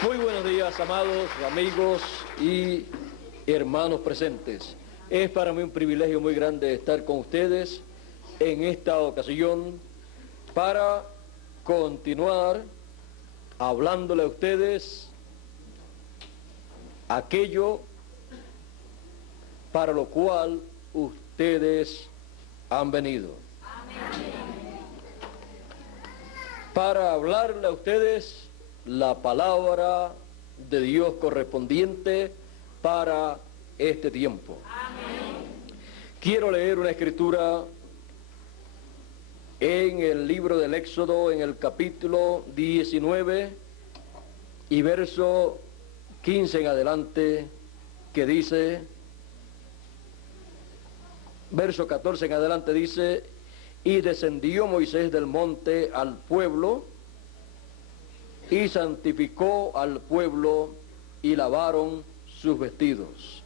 Muy buenos días, amados amigos y hermanos presentes. Es para mí un privilegio muy grande estar con ustedes en esta ocasión para continuar hablándole a ustedes aquello para lo cual ustedes han venido. Amén. Para hablarle a ustedes la palabra de Dios correspondiente para este tiempo. Amén. Quiero leer una escritura en el libro del Éxodo, en el capítulo 19 y verso 15 en adelante, que dice, verso 14 en adelante dice: y descendió Moisés del monte al pueblo, y santificó al pueblo, y lavaron sus vestidos.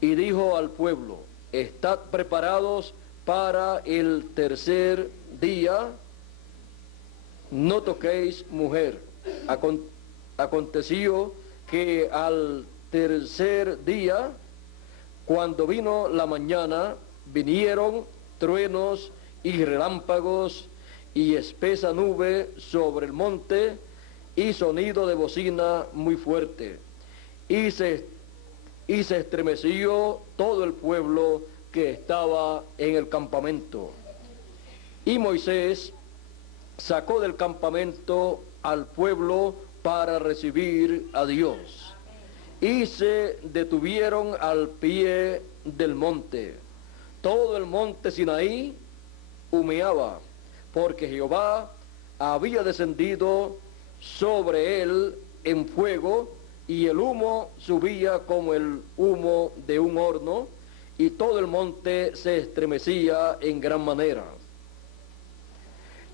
Y dijo al pueblo: estad preparados para el tercer día, no toquéis mujer. Aconteció que al tercer día, cuando vino la mañana, vinieron truenos y relámpagos y espesa nube sobre el monte, y sonido de bocina muy fuerte, y se estremeció todo el pueblo que estaba en el campamento. Y Moisés sacó del campamento al pueblo para recibir a Dios, y se detuvieron al pie del monte. Todo el monte Sinaí humeaba, porque Jehová había descendido sobre él en fuego, y el humo subía como el humo de un horno, y todo el monte se estremecía en gran manera.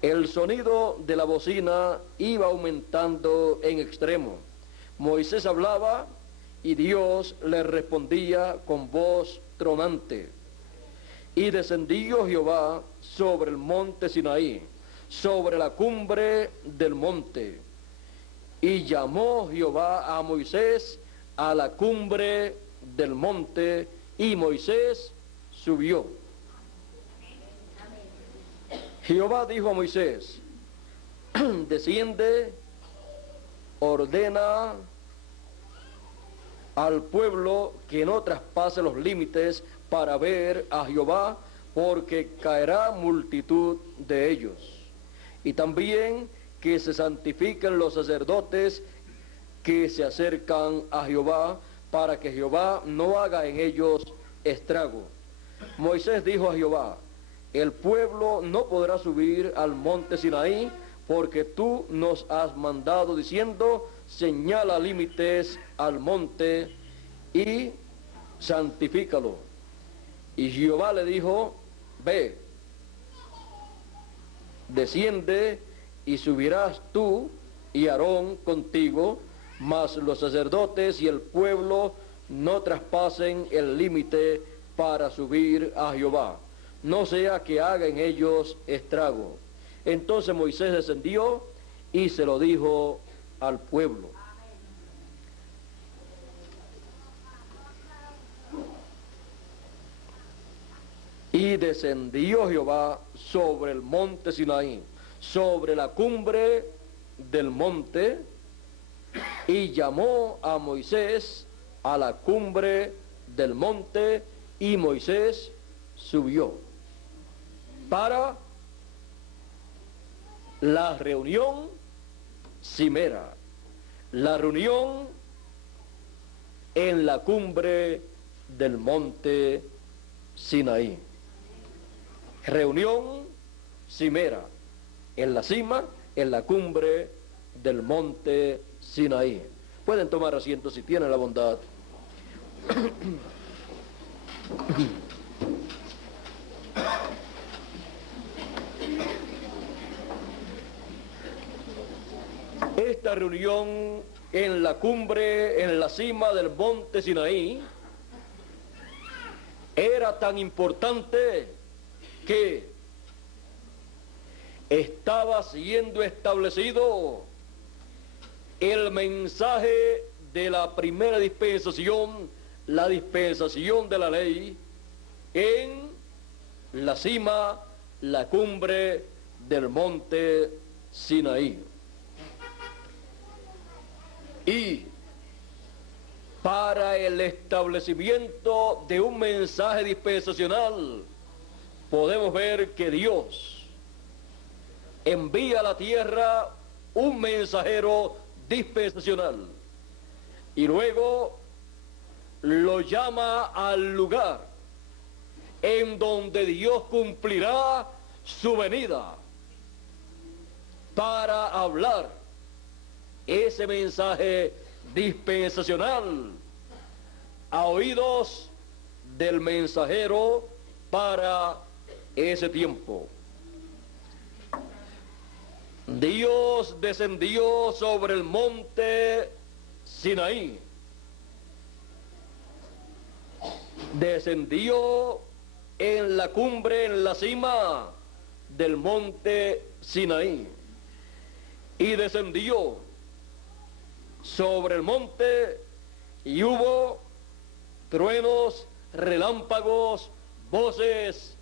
El sonido de la bocina iba aumentando en extremo. Moisés hablaba y Dios le respondía con voz tronante. Y descendió Jehová sobre el monte Sinaí, sobre la cumbre del monte. Y llamó Jehová a Moisés a la cumbre del monte, y Moisés subió. Jehová dijo a Moisés: desciende, ordena al pueblo que no traspase los límites para ver a Jehová, porque caerá multitud de ellos. Y también que se santifiquen los sacerdotes que se acercan a Jehová, para que Jehová no haga en ellos estrago. Moisés dijo a Jehová: el pueblo no podrá subir al monte Sinaí, porque tú nos has mandado diciendo: señala límites al monte y santifícalo. Y Jehová le dijo: ve, desciende, y subirás tú y Aarón contigo, mas los sacerdotes y el pueblo no traspasen el límite para subir a Jehová, no sea que haga en ellos estrago. Entonces Moisés descendió y se lo dijo al pueblo. Y descendió Jehová sobre el monte Sinaí, sobre la cumbre del monte, y llamó a Moisés a la cumbre del monte, y Moisés subió para la reunión cimera, la reunión en la cumbre del monte Sinaí. Reunión cimera, en la cima, en la cumbre del monte Sinaí. Pueden tomar asiento si tienen la bondad. Esta reunión en la cumbre, en la cima del monte Sinaí, era tan importante que estaba siendo establecido el mensaje de la primera dispensación, la dispensación de la ley, en la cima, la cumbre del monte Sinaí. Y para el establecimiento de un mensaje dispensacional, podemos ver que Dios envía a la tierra un mensajero dispensacional y luego lo llama al lugar en donde Dios cumplirá su venida para hablar ese mensaje dispensacional a oídos del mensajero para ese tiempo. Dios descendió sobre el monte Sinaí. Descendió en la cumbre, en la cima del monte Sinaí. Y descendió sobre el monte y hubo truenos, relámpagos, voces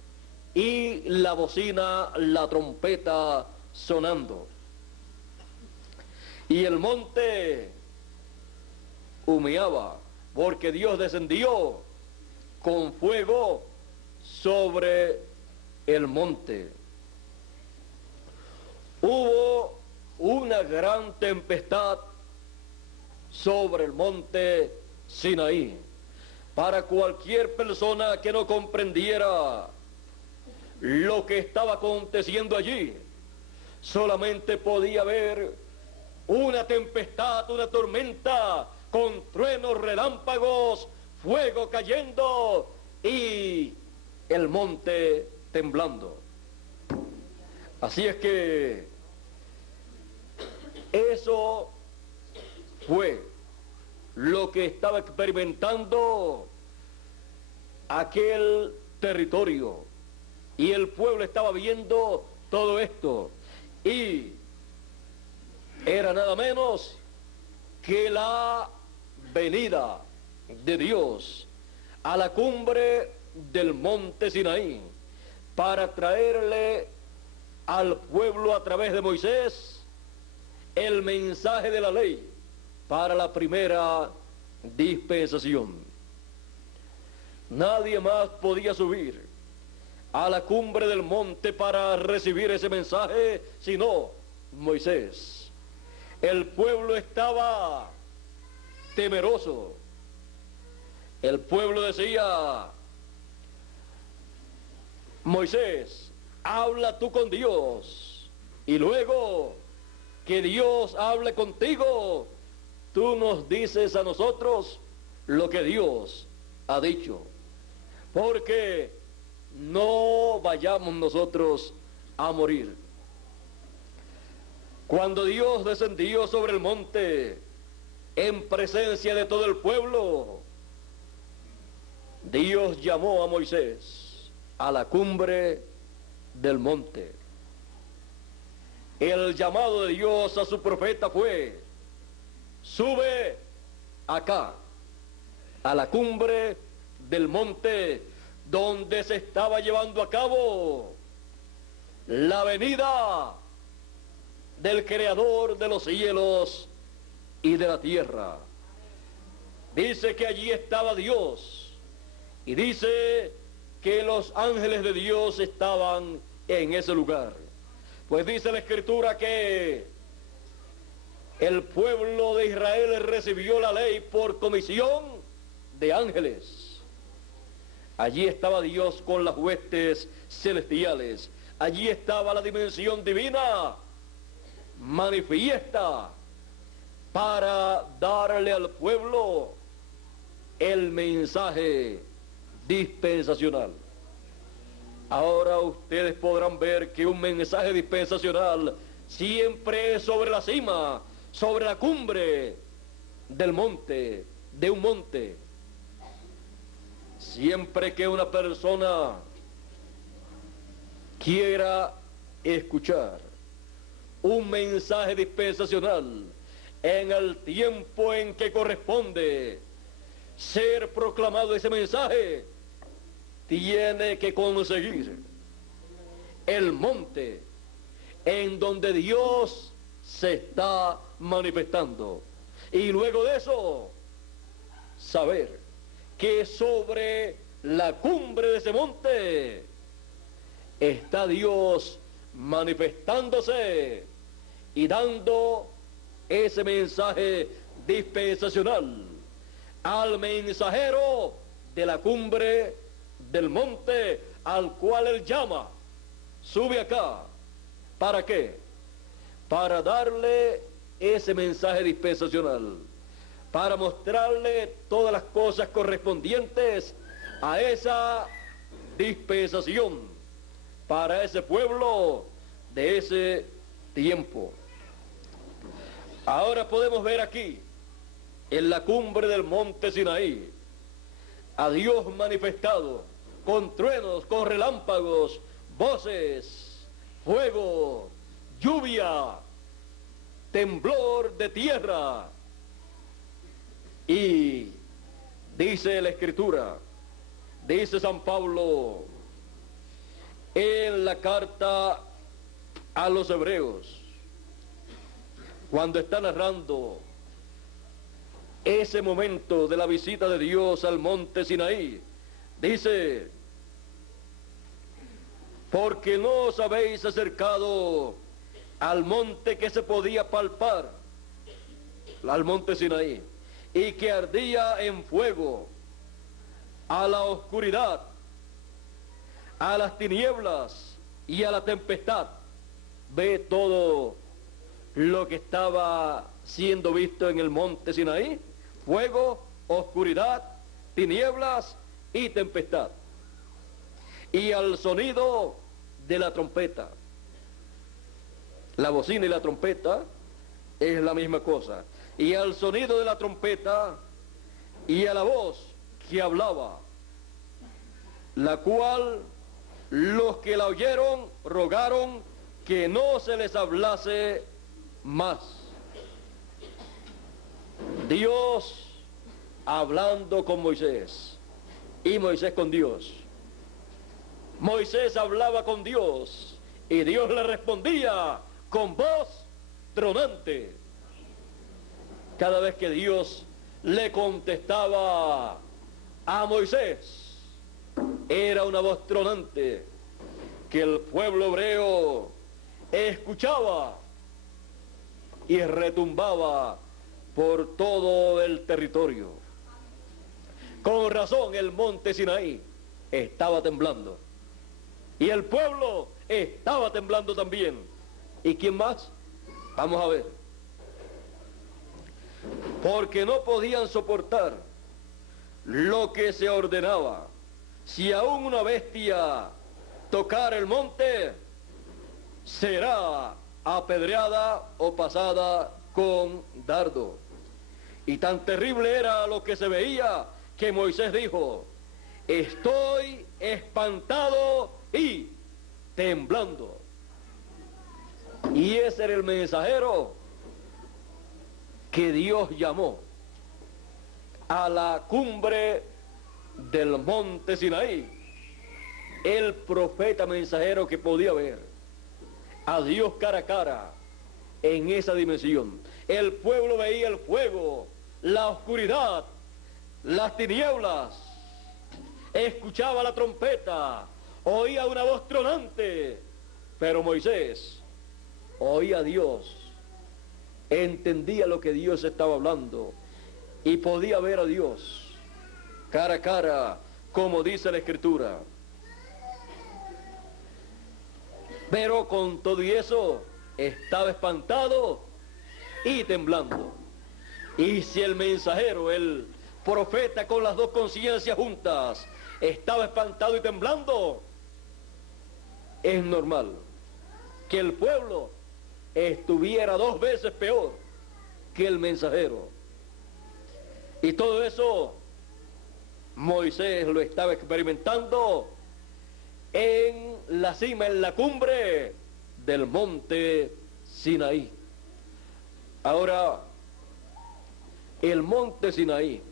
y la bocina, la trompeta sonando. Y el monte humeaba, porque Dios descendió con fuego sobre el monte. Hubo una gran tempestad sobre el monte Sinaí. Para cualquier persona que no comprendiera lo que estaba aconteciendo allí, solamente podía ver una tempestad, una tormenta, con truenos, relámpagos, fuego cayendo y el monte temblando. Así es que eso fue lo que estaba experimentando aquel territorio, y el pueblo estaba viendo todo esto, y era nada menos que la venida de Dios a la cumbre del monte Sinaí para traerle al pueblo a través de Moisés el mensaje de la ley para la primera dispensación. Nadie más podía subir a la cumbre del monte para recibir ese mensaje sino Moisés. El pueblo estaba temeroso. El pueblo decía: Moisés, habla tú con Dios, y luego que Dios hable contigo, tú nos dices a nosotros lo que Dios ha dicho, porque no vayamos nosotros a morir. Cuando Dios descendió sobre el monte en presencia de todo el pueblo, Dios llamó a Moisés a la cumbre del monte. El llamado de Dios a su profeta fue: sube acá, a la cumbre del monte donde se estaba llevando a cabo la venida del Creador de los cielos y de la tierra. Dice que allí estaba Dios, y dice que los ángeles de Dios estaban en ese lugar. Pues dice la Escritura que el pueblo de Israel recibió la ley por comisión de ángeles. Allí estaba Dios con las huestes celestiales. Allí estaba la dimensión divina manifiesta para darle al pueblo el mensaje dispensacional. Ahora ustedes podrán ver que un mensaje dispensacional siempre es sobre la cima, sobre la cumbre del monte, de un monte. Siempre que una persona quiera escuchar un mensaje dispensacional, en el tiempo en que corresponde ser proclamado ese mensaje, tiene que conseguir el monte en donde Dios se está manifestando. Y luego de eso, saber que sobre la cumbre de ese monte está Dios manifestándose y dando ese mensaje dispensacional al mensajero de la cumbre del monte, al cual él llama: sube acá. ¿Para qué? Para darle ese mensaje dispensacional, para mostrarle todas las cosas correspondientes a esa dispensación, para ese pueblo de ese tiempo. Ahora podemos ver aquí, en la cumbre del monte Sinaí, a Dios manifestado con truenos, con relámpagos, voces, fuego, lluvia, temblor de tierra. Y dice la Escritura, dice San Pablo en la carta a los Hebreos, cuando está narrando ese momento de la visita de Dios al monte Sinaí, dice: porque no os habéis acercado al monte que se podía palpar, al monte Sinaí, y que ardía en fuego, a la oscuridad, a las tinieblas y a la tempestad. Ve todo lo que estaba siendo visto en el monte Sinaí: fuego, oscuridad, tinieblas y tempestad. Y al sonido de la trompeta. La bocina y la trompeta es la misma cosa. Y al sonido de la trompeta y a la voz que hablaba, la cual los que la oyeron rogaron que no se les hablase más. Dios hablando con Moisés y Moisés con Dios. Moisés hablaba con Dios y Dios le respondía con voz tronante. Cada vez que Dios le contestaba a Moisés, era una voz tronante que el pueblo hebreo escuchaba y retumbaba por todo el territorio. Con razón el monte Sinaí estaba temblando y el pueblo estaba temblando también. ¿Y quién más? Vamos a ver. Porque no podían soportar lo que se ordenaba. Si aún una bestia tocara el monte, será apedreada o pasada con dardo. Y tan terrible era lo que se veía que Moisés dijo: estoy espantado y temblando. Y ese era el mensajero que Dios llamó a la cumbre del monte Sinaí. El profeta mensajero que podía ver a Dios cara a cara en esa dimensión. El pueblo veía el fuego, la oscuridad, las tinieblas, escuchaba la trompeta, oía una voz tronante, pero Moisés oía a Dios, entendía lo que Dios estaba hablando y podía ver a Dios cara a cara, como dice la Escritura. Pero con todo y eso estaba espantado y temblando. Y si el mensajero, el profeta, con las dos conciencias juntas, estaba espantado y temblando, es normal que el pueblo estuviera 2 veces peor que el mensajero. Y todo eso Moisés lo estaba experimentando en la cima, en la cumbre del monte Sinaí. Ahora el monte Sinaí.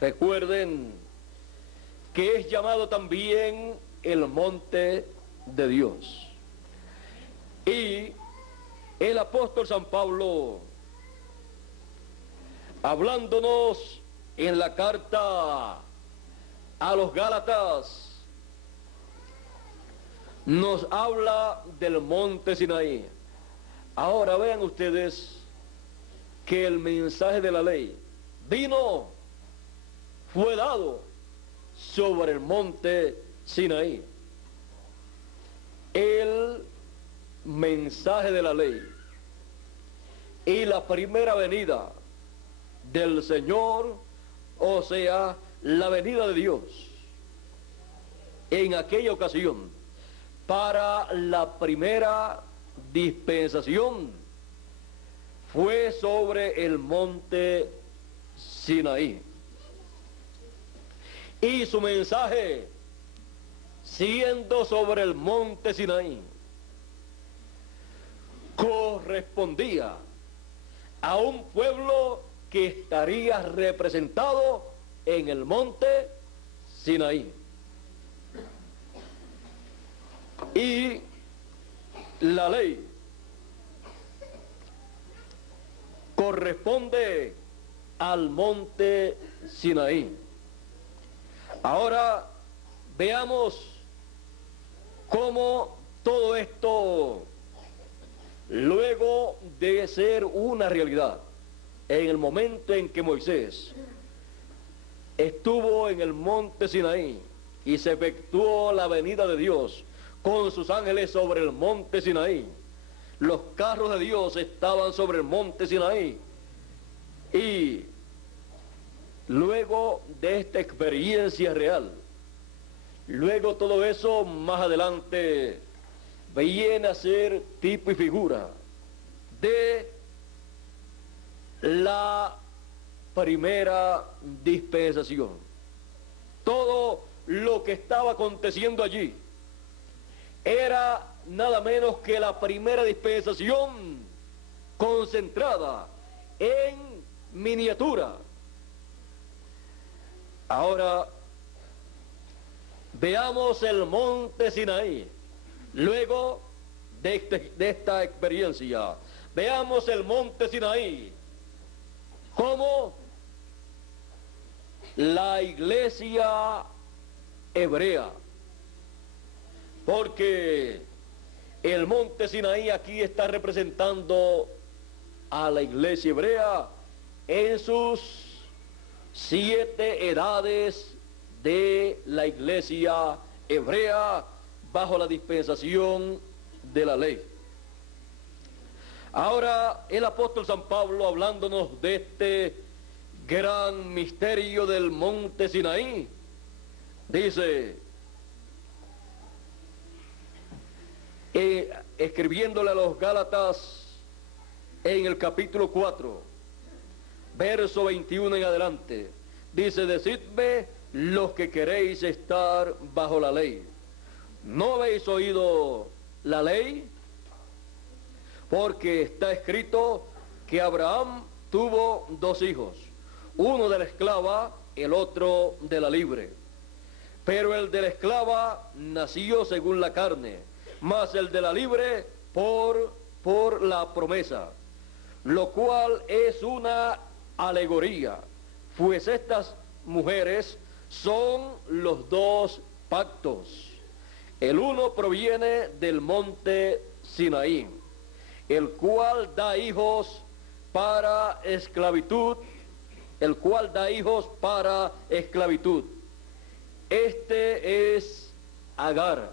Recuerden que es llamado también el monte de Dios. Y el apóstol San Pablo, hablándonos en la carta a los Gálatas, nos habla del monte Sinaí. Ahora vean ustedes que el mensaje de la ley fue dado sobre el monte Sinaí. El mensaje de la ley y la primera venida del Señor, o sea, la venida de Dios, en aquella ocasión, para la primera dispensación, fue sobre el monte Sinaí. Y su mensaje, siendo sobre el monte Sinaí, correspondía a un pueblo que estaría representado en el monte Sinaí. Y la ley corresponde al monte Sinaí. Ahora veamos cómo todo esto, luego de ser una realidad, en el momento en que Moisés estuvo en el monte Sinaí y se efectuó la venida de Dios con sus ángeles sobre el monte Sinaí, los carros de Dios estaban sobre el monte Sinaí, y luego de esta experiencia real, luego todo eso más adelante viene a ser tipo y figura de la primera dispensación. Todo lo que estaba aconteciendo allí era nada menos que la primera dispensación concentrada en miniatura. Ahora veamos el monte Sinaí. Luego de esta experiencia, veamos el monte Sinaí como la iglesia hebrea, porque el monte Sinaí aquí está representando a la iglesia hebrea en sus 7 edades de la iglesia hebrea bajo la dispensación de la ley. Ahora el apóstol San Pablo, hablándonos de este gran misterio del monte Sinaí, dice, escribiéndole a los Gálatas en el capítulo 4, verso 21 en adelante, dice: decidme los que queréis estar bajo la ley, ¿no habéis oído la ley? Porque está escrito que Abraham tuvo 2 hijos, uno de la esclava, el otro de la libre. Pero el de la esclava nació según la carne, mas el de la libre por la promesa, lo cual es una alegoría, pues estas mujeres son los 2 pactos. El uno proviene del monte Sinaí, el cual da hijos para esclavitud, Este es Agar,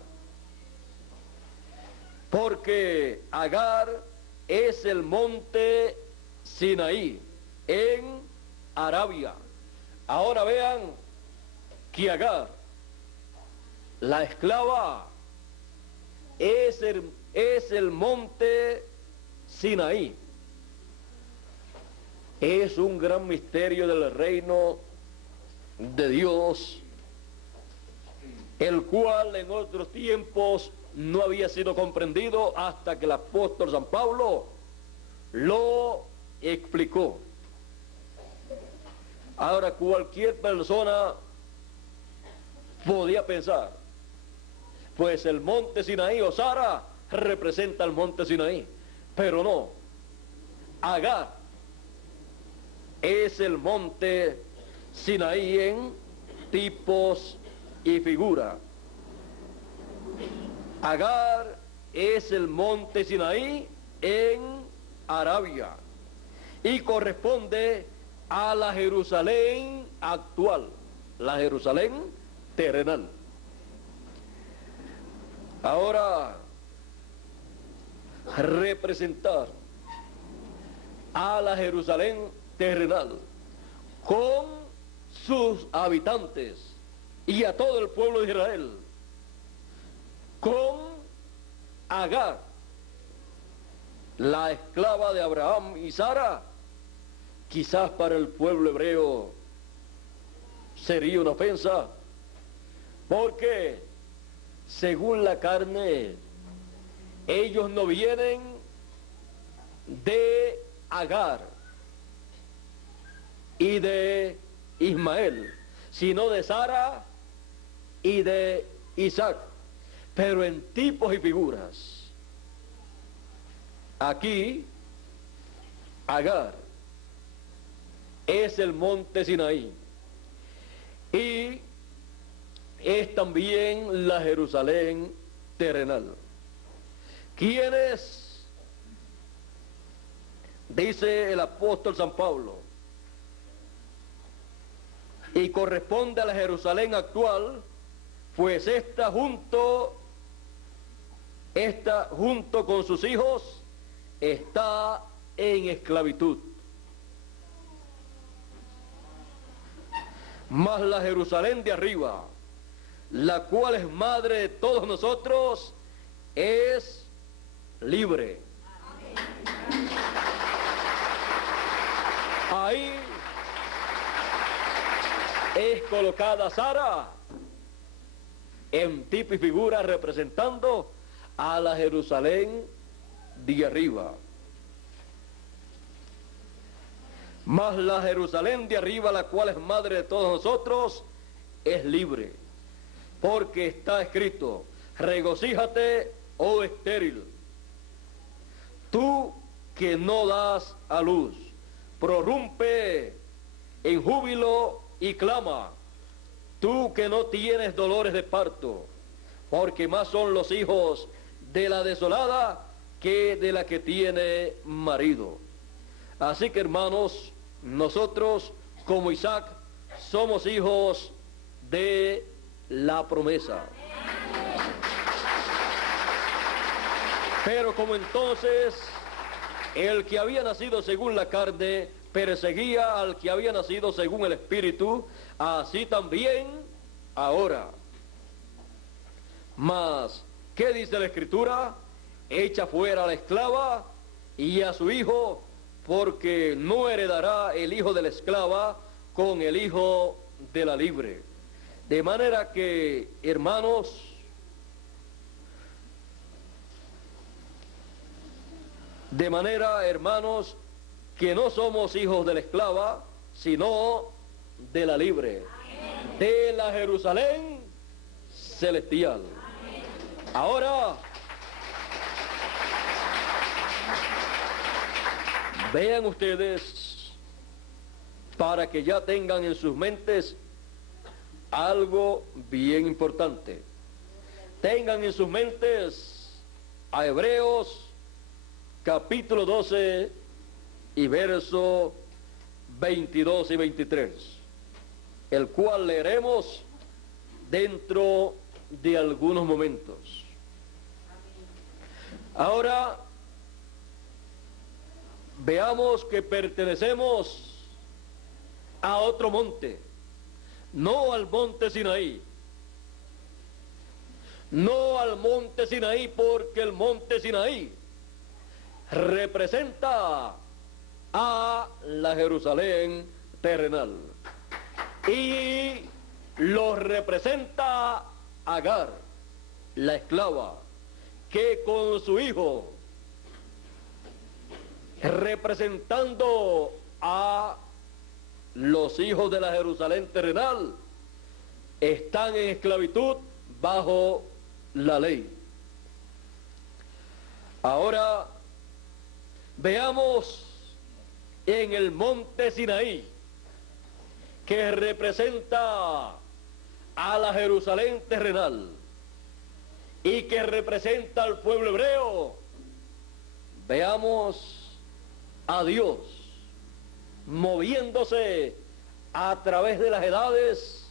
porque Agar es el monte Sinaí en Arabia. Ahora vean que Agar, la esclava, es el monte Sinaí. Es un gran misterio del reino de Dios, el cual en otros tiempos no había sido comprendido hasta que el apóstol San Pablo lo explicó. Ahora cualquier persona podía pensar, pues el monte Sinaí o Sara representa el monte Sinaí, pero no. Agar es el monte Sinaí en tipos y figura. Agar es el monte Sinaí en Arabia y corresponde a la Jerusalén actual, la Jerusalén terrenal. Ahora, representar a la Jerusalén terrenal con sus habitantes y a todo el pueblo de Israel, con Agar, la esclava de Abraham y Sara, quizás para el pueblo hebreo sería una ofensa, porque según la carne, ellos no vienen de Agar y de Ismael, sino de Sara y de Isaac, pero en tipos y figuras. Aquí, Agar es el monte Sinaí y es también la Jerusalén terrenal. ¿Quién es? Dice el apóstol San Pablo, y corresponde a la Jerusalén actual, pues esta junto con sus hijos está en esclavitud. Mas la Jerusalén de arriba, la cual es madre de todos nosotros, es libre. Ahí es colocada Sara en tipo y figura representando a la Jerusalén de arriba. Mas la Jerusalén de arriba, la cual es madre de todos nosotros, es libre. Porque está escrito, regocíjate, oh estéril, tú que no das a luz, prorrumpe en júbilo y clama, tú que no tienes dolores de parto, porque más son los hijos de la desolada que de la que tiene marido. Así que, hermanos, nosotros como Isaac somos hijos de la promesa. Pero como entonces el que había nacido según la carne perseguía al que había nacido según el Espíritu, así también ahora. Mas, ¿qué dice la Escritura? Echa fuera a la esclava y a su hijo, porque no heredará el hijo de la esclava con el hijo de la libre. De manera que, hermanos, que no somos hijos de la esclava, sino de la libre, de la Jerusalén celestial. Ahora, vean ustedes, para que ya tengan en sus mentes algo bien importante. Tengan en sus mentes a Hebreos capítulo 12 y verso 22 y 23, el cual leeremos dentro de algunos momentos. Ahora, veamos que pertenecemos a otro monte, no al monte Sinaí. No al monte Sinaí, porque el monte Sinaí representa a la Jerusalén terrenal y lo representa Agar, la esclava, que con su hijo, representando a los hijos de la Jerusalén terrenal están en esclavitud bajo la ley. Ahora veamos en el monte Sinaí, que representa a la Jerusalén terrenal y que representa al pueblo hebreo, veamos a Dios moviéndose a través de las edades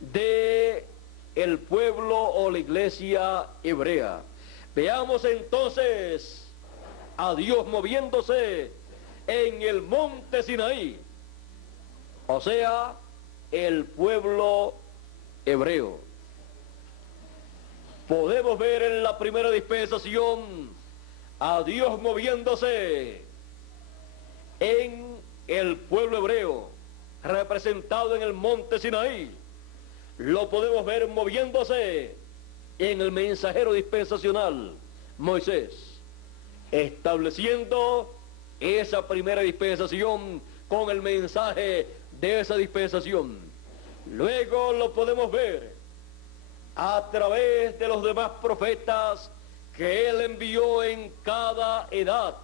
de el pueblo o la iglesia hebrea. Veamos entonces a Dios moviéndose en el monte Sinaí, o sea, el pueblo hebreo. Podemos ver en la primera dispensación a Dios moviéndose en el pueblo hebreo, representado en el monte Sinaí. Lo podemos ver moviéndose en el mensajero dispensacional, Moisés, estableciendo esa primera dispensación con el mensaje de esa dispensación. Luego lo podemos ver a través de los demás profetas que él envió en cada edad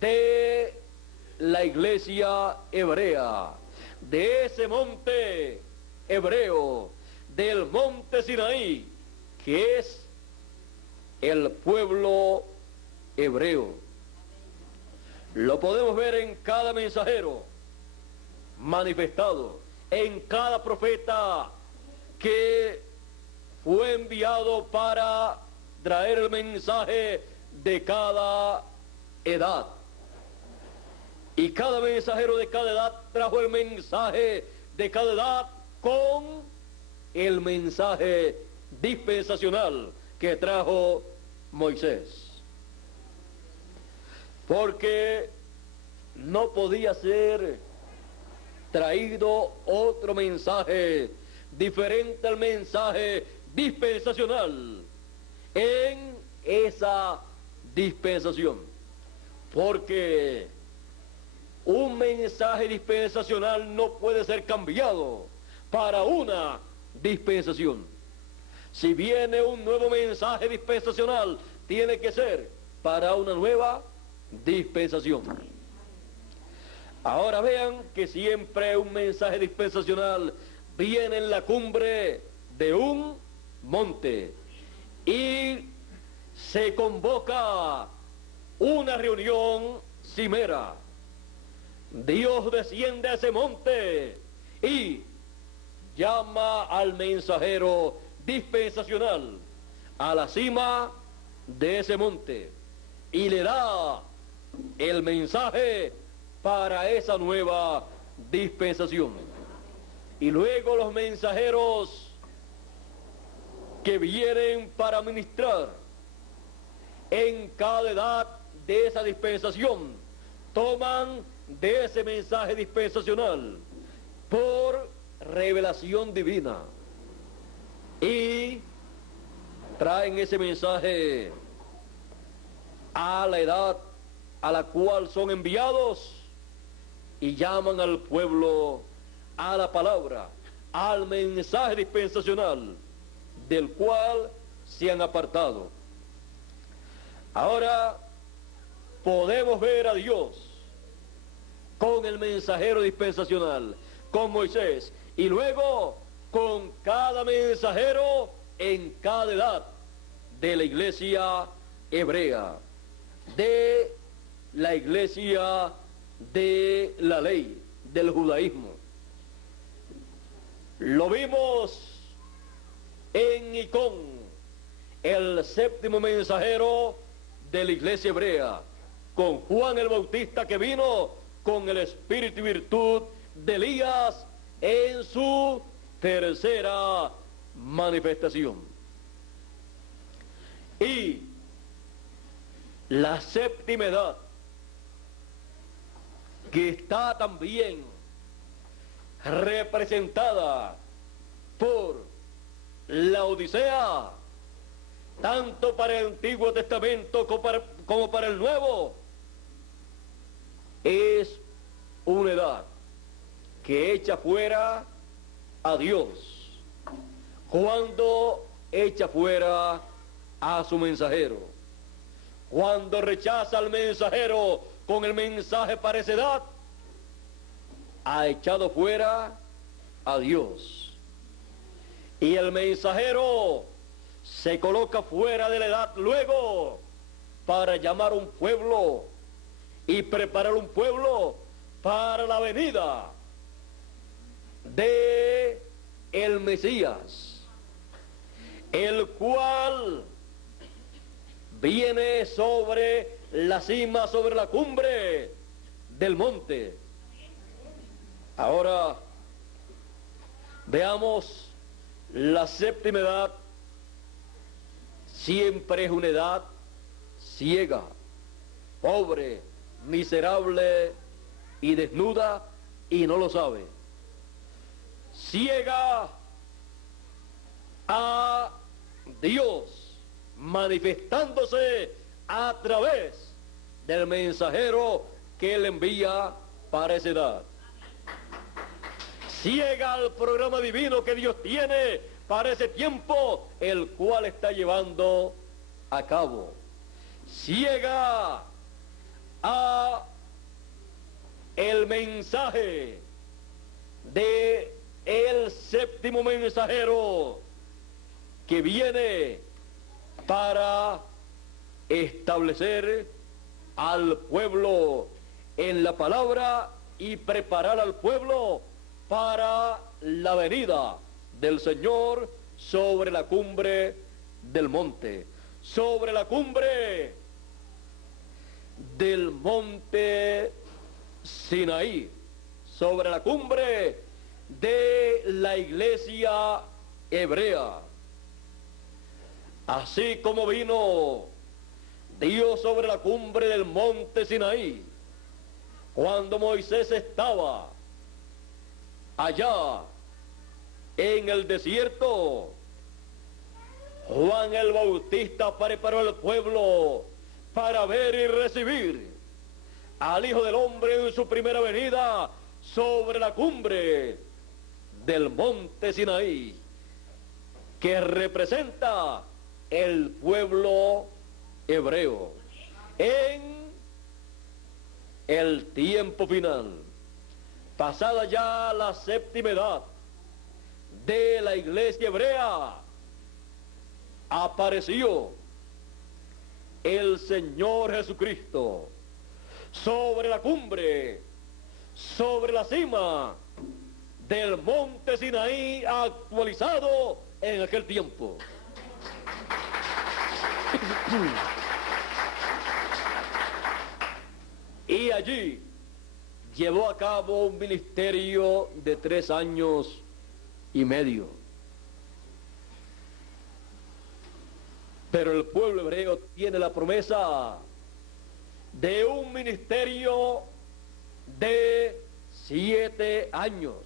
de la iglesia hebrea, de ese monte hebreo, del monte Sinaí, que es el pueblo hebreo. Lo podemos ver en cada mensajero manifestado, en cada profeta que fue enviado para traer el mensaje de cada edad. Y cada mensajero de cada edad trajo el mensaje de cada edad con el mensaje dispensacional que trajo Moisés. Porque no podía ser traído otro mensaje diferente al mensaje dispensacional en esa dispensación. Porque un mensaje dispensacional no puede ser cambiado para una dispensación. Si viene un nuevo mensaje dispensacional, tiene que ser para una nueva dispensación. Ahora vean que siempre un mensaje dispensacional viene en la cumbre de un monte y se convoca una reunión cimera. Dios desciende a ese monte y llama al mensajero dispensacional a la cima de ese monte y le da el mensaje para esa nueva dispensación. Y luego los mensajeros que vienen para ministrar en cada edad de esa dispensación toman de ese mensaje dispensacional por revelación divina y traen ese mensaje a la edad a la cual son enviados y llaman al pueblo a la palabra, al mensaje dispensacional del cual se han apartado. Ahora podemos ver a Dios con el mensajero dispensacional, con Moisés, y luego con cada mensajero en cada edad de la iglesia hebrea, de la iglesia de la ley, del judaísmo. Lo vimos en Icón, el séptimo mensajero de la iglesia hebrea, con Juan el Bautista, que vino con el espíritu y virtud de Elías en su tercera manifestación. Y la séptima edad, que está también representada por la Odisea, tanto para el Antiguo Testamento como para el Nuevo, es una edad que echa fuera a Dios, cuando echa fuera a su mensajero, cuando rechaza al mensajero con el mensaje para esa edad, ha echado fuera a Dios. Y el mensajero se coloca fuera de la edad luego para llamar un pueblo y preparar un pueblo para la venida de el Mesías, el cual viene sobre la cima, sobre la cumbre del monte. Ahora veamos la séptima edad. Siempre es una edad ciega, pobre, miserable y desnuda, y no lo sabe. Ciega a Dios, manifestándose a través del mensajero que él envía para esa edad. Ciega al programa divino que Dios tiene para ese tiempo, el cual está llevando a cabo. Ciega a el mensaje de el séptimo mensajero que viene para establecer al pueblo en la palabra y preparar al pueblo para la venida del Señor sobre la cumbre del monte, sobre la cumbre del monte Sinaí, sobre la cumbre de la iglesia hebrea. Así como vino Dios sobre la cumbre del monte Sinaí, cuando Moisés estaba allá en el desierto, Juan el Bautista preparó al pueblo para ver y recibir al Hijo del Hombre en su primera venida sobre la cumbre del monte Sinaí, que representa el pueblo hebreo en el tiempo final. Pasada ya la séptima edad de la iglesia hebrea, apareció el Señor Jesucristo sobre la cumbre, sobre la cima del monte Sinaí, actualizado en aquel tiempo. Y allí llevó a cabo un ministerio de 3 años y medio. Pero el pueblo hebreo tiene la promesa de un ministerio de 7 años,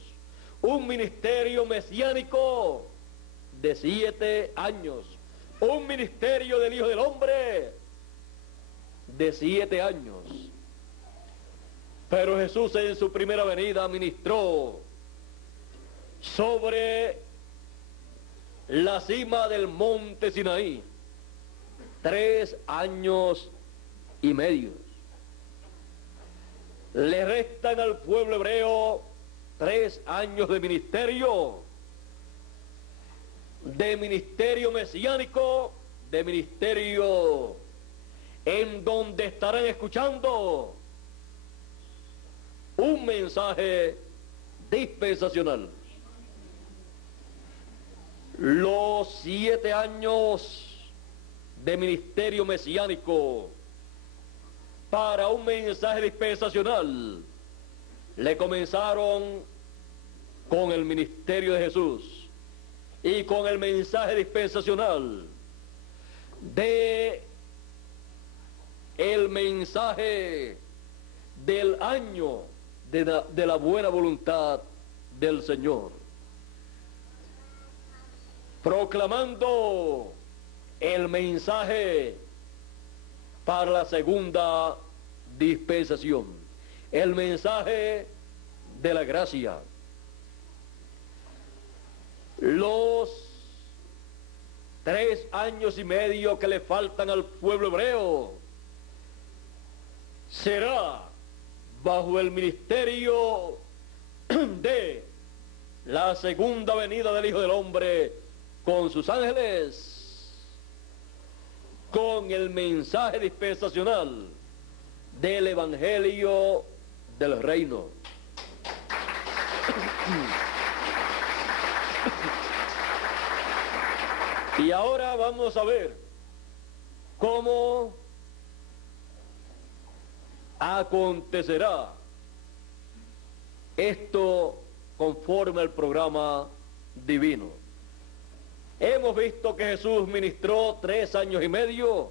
un ministerio mesiánico de 7 años, un ministerio del Hijo del Hombre de 7 años. Pero Jesús en su primera venida ministró sobre la cima del monte Sinaí 3 años y medio. Le restan al pueblo hebreo 3 años de ministerio mesiánico, de ministerio en donde estarán escuchando un mensaje dispensacional. Los 7 años de ministerio mesiánico para un mensaje dispensacional le comenzaron con el ministerio de Jesús y con el mensaje dispensacional de el mensaje del año de la buena voluntad del Señor, proclamando el mensaje para la segunda dispensación, el mensaje de la gracia, los 3 años y medio que le faltan al pueblo hebreo será bajo el ministerio de la segunda venida del Hijo del Hombre con sus ángeles, con el mensaje dispensacional del Evangelio del Reino. Y ahora vamos a ver cómo acontecerá esto conforme al programa divino. Hemos visto que Jesús ministró 3 años y medio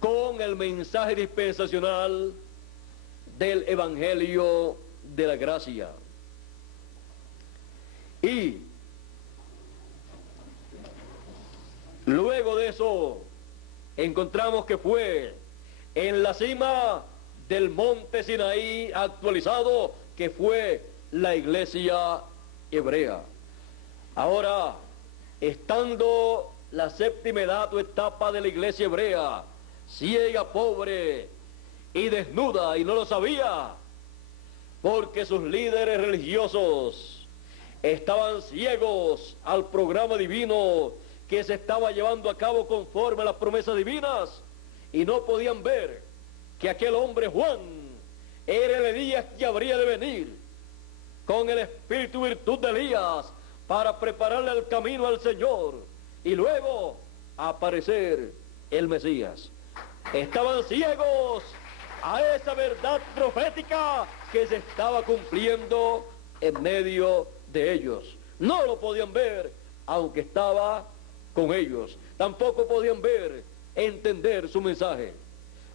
con el mensaje dispensacional del Evangelio de la Gracia. Y luego de eso encontramos que fue en la cima del monte Sinaí actualizado, que fue la iglesia hebrea. Ahora, estando la séptima edad o etapa de la iglesia hebrea, ciega, pobre y desnuda, y no lo sabía, porque sus líderes religiosos estaban ciegos al programa divino que se estaba llevando a cabo conforme a las promesas divinas, y no podían ver que aquel hombre Juan era el Elías que habría de venir con el espíritu y virtud de Elías para prepararle el camino al Señor y luego aparecer el Mesías. Estaban ciegos a esa verdad profética que se estaba cumpliendo en medio de ellos. No lo podían ver, aunque estaba con ellos. Tampoco podían ver, entender su mensaje.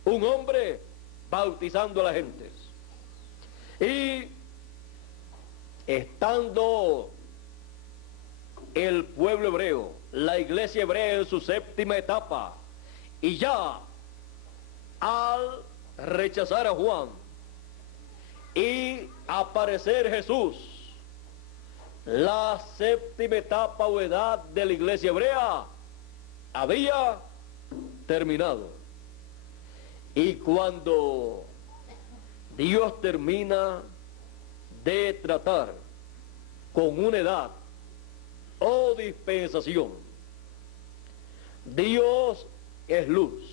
Un hombre bautizando a la gente. Y estando el pueblo hebreo, la iglesia hebrea en su séptima etapa, y ya al rechazar a Juan y aparecer Jesús, la séptima etapa o edad de la iglesia hebrea había terminado. Y cuando Dios termina de tratar con una edad o dispensación, Dios es luz.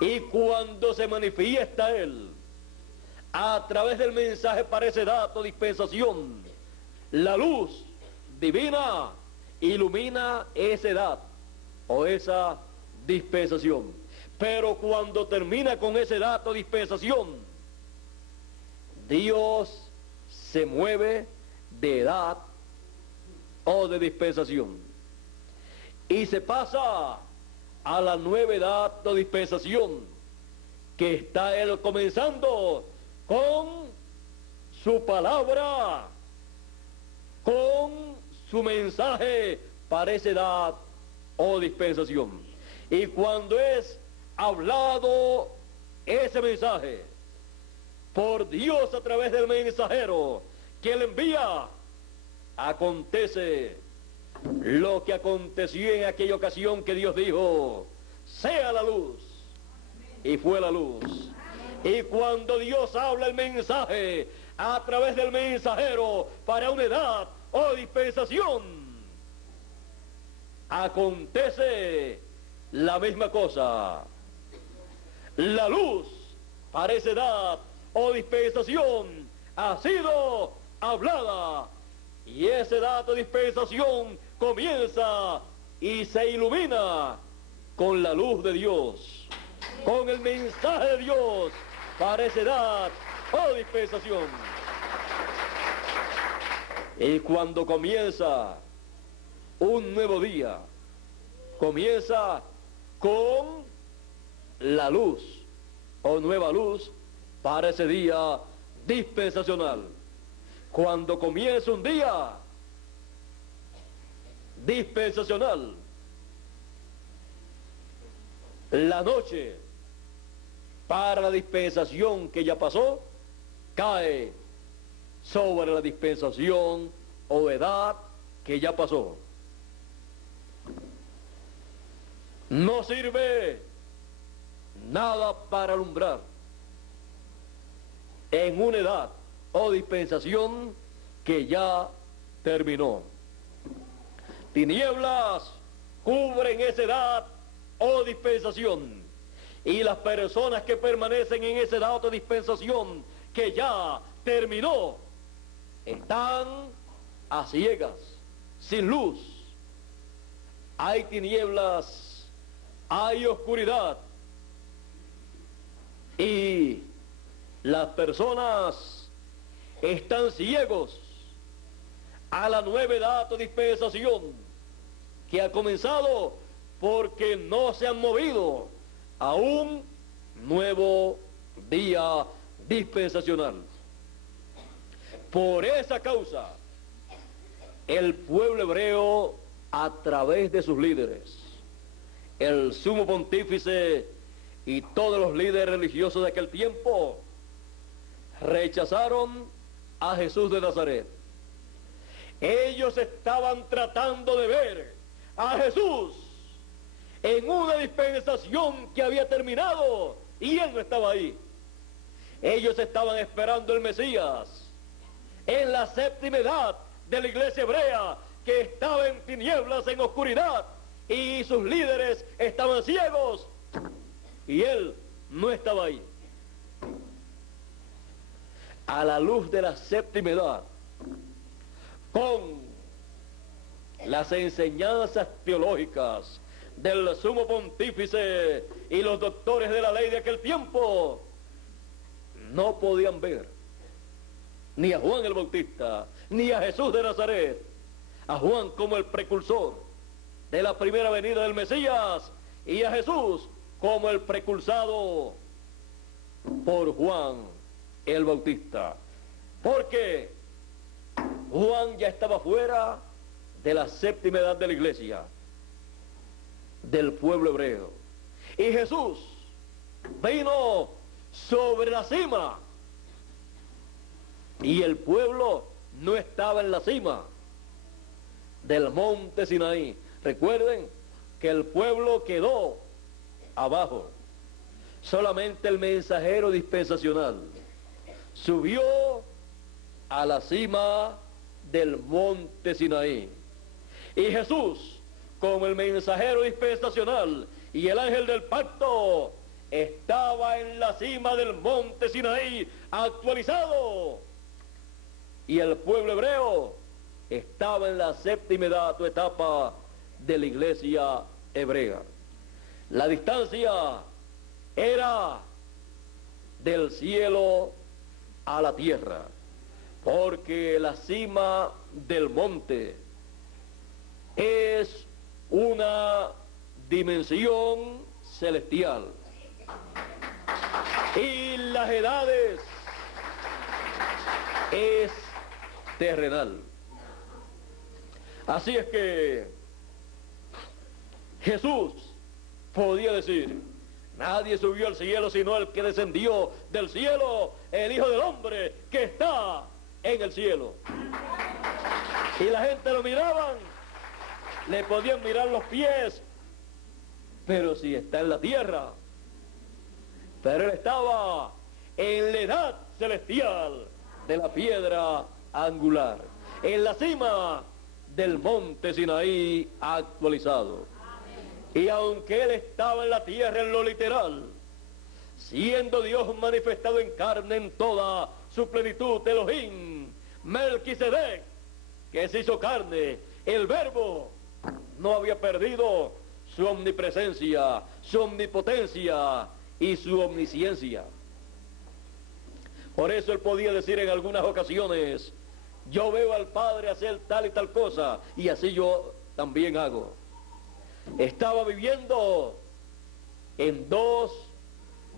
Y cuando se manifiesta Él a través del mensaje para esa edad o dispensación, la luz divina ilumina esa edad o esa dispensación. Pero cuando termina con esa edad o dispensación, Dios se mueve de edad o de dispensación y se pasa a la nueva edad o dispensación que está Él comenzando con su palabra, con su mensaje para esa edad o dispensación. Y cuando es hablado ese mensaje por Dios a través del mensajero que le envía, acontece lo que aconteció en aquella ocasión que Dios dijo: sea la luz, y fue la luz. Y cuando Dios habla el mensaje a través del mensajero para una edad o dispensación, acontece la misma cosa. La luz para esa edad o dispensación ha sido hablada, y esa edad o dispensación comienza y se ilumina con la luz de Dios, con el mensaje de Dios para esa edad o dispensación. Y cuando comienza un nuevo día, comienza con la luz o nueva luz para ese día dispensacional. Cuando comienza un día dispensacional, la noche para la dispensación que ya pasó cae sobre la dispensación o edad que ya pasó. No sirve nada para alumbrar en una edad o dispensación que ya terminó. Tinieblas cubren esa edad o dispensación, y las personas que permanecen en esa edad o dispensación que ya terminó están a ciegas, sin luz. Hay tinieblas, hay oscuridad, y las personas están ciegos a la nueva edad o dispensación que ha comenzado, porque no se han movido a un nuevo día dispensacional. Por esa causa, el pueblo hebreo, a través de sus líderes, el sumo pontífice y todos los líderes religiosos de aquel tiempo, rechazaron a Jesús de Nazaret. Ellos estaban tratando de ver a Jesús en una dispensación que había terminado y Él no estaba ahí. Ellos estaban esperando el Mesías en la séptima edad de la iglesia hebrea, que estaba en tinieblas, en oscuridad, y sus líderes estaban ciegos y Él no estaba ahí. A la luz de la séptima edad, con las enseñanzas teológicas del sumo pontífice y los doctores de la ley de aquel tiempo, no podían ver ni a Juan el Bautista, ni a Jesús de Nazaret, a Juan como el precursor de la primera venida del Mesías, y a Jesús como el precursado por Juan el Bautista, porque Juan ya estaba fuera de la séptima edad de la iglesia, del pueblo hebreo, y Jesús vino sobre la cima, y el pueblo no estaba en la cima del monte Sinaí. Recuerden que el pueblo quedó abajo. Solamente el mensajero dispensacional subió a la cima del monte Sinaí. Y Jesús, como el mensajero dispensacional y el ángel del pacto, estaba en la cima del monte Sinaí actualizado. Y el pueblo hebreo estaba en la séptima edad o etapa de la iglesia hebrea. La distancia era del cielo a la tierra, porque la cima del monte es una dimensión celestial y las edades es terrenal. Así es que Jesús podía decir: nadie subió al cielo sino el que descendió del cielo, el Hijo del Hombre que está en el cielo. Y la gente lo miraban, le podían mirar los pies, pero si está en la tierra. Pero él estaba en la edad celestial de la piedra angular, en la cima del monte Sinaí actualizado. Y aunque él estaba en la tierra en lo literal, siendo Dios manifestado en carne en toda su plenitud, Elohim, Melquisedec, que se hizo carne, el Verbo no había perdido su omnipresencia, su omnipotencia y su omnisciencia. Por eso él podía decir en algunas ocasiones: yo veo al Padre hacer tal y tal cosa, y así yo también hago. Estaba viviendo en dos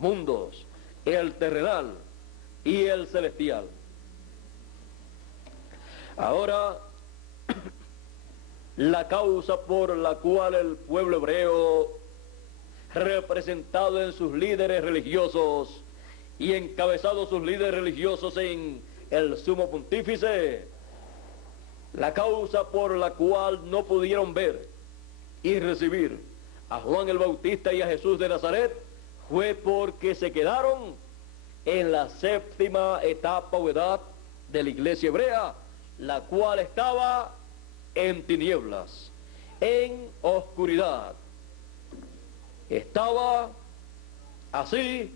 mundos, el terrenal y el celestial. Ahora, la causa por la cual el pueblo hebreo, representado en sus líderes religiosos y encabezado sus líderes religiosos en el sumo pontífice, La causa por la cual no pudieron ver y recibir a Juan el Bautista y a Jesús de Nazaret fue porque se quedaron en la séptima etapa o edad de la iglesia hebrea, la cual estaba en tinieblas, en oscuridad. Estaba así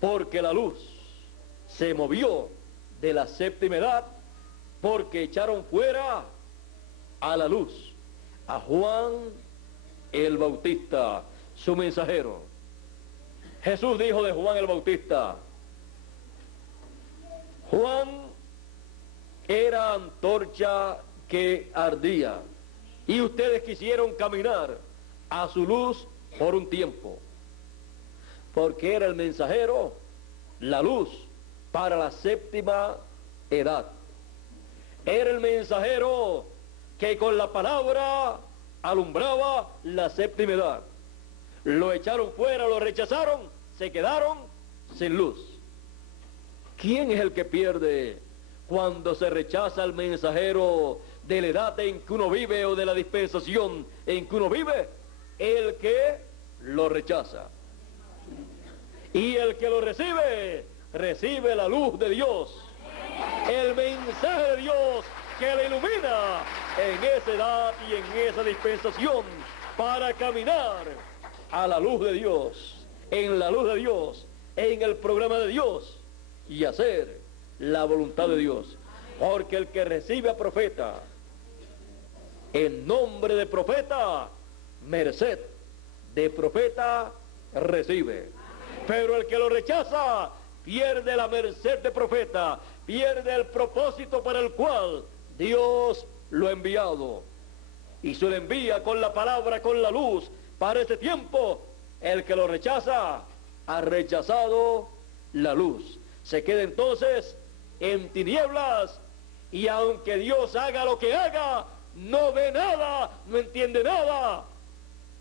porque la luz se movió de la séptima edad, porque echaron fuera a la luz a Juan el Bautista, su mensajero. Jesús dijo de Juan el Bautista: Juan era antorcha que ardía, y ustedes quisieron caminar a su luz por un tiempo, porque era el mensajero, la luz para la séptima edad. Era el mensajero que con la palabra alumbraba la séptima edad. Lo echaron fuera, lo rechazaron, se quedaron sin luz. ¿Quién es el que pierde cuando se rechaza al mensajero de la edad en que uno vive o de la dispensación en que uno vive? El que lo rechaza. Y el que lo recibe, recibe la luz de Dios, el mensaje de Dios que le ilumina en esa edad y en esa dispensación para caminar a la luz de Dios, en la luz de Dios, en el programa de Dios y hacer la voluntad de Dios. Porque el que recibe a profeta, en nombre de profeta, merced de profeta recibe. Pero el que lo rechaza pierde la merced de profeta, pierde el propósito para el cual Dios lo ha enviado. Y se lo envía con la palabra, con la luz, para ese tiempo. El que lo rechaza ha rechazado la luz. Se queda entonces en tinieblas, y aunque Dios haga lo que haga, no ve nada, no entiende nada,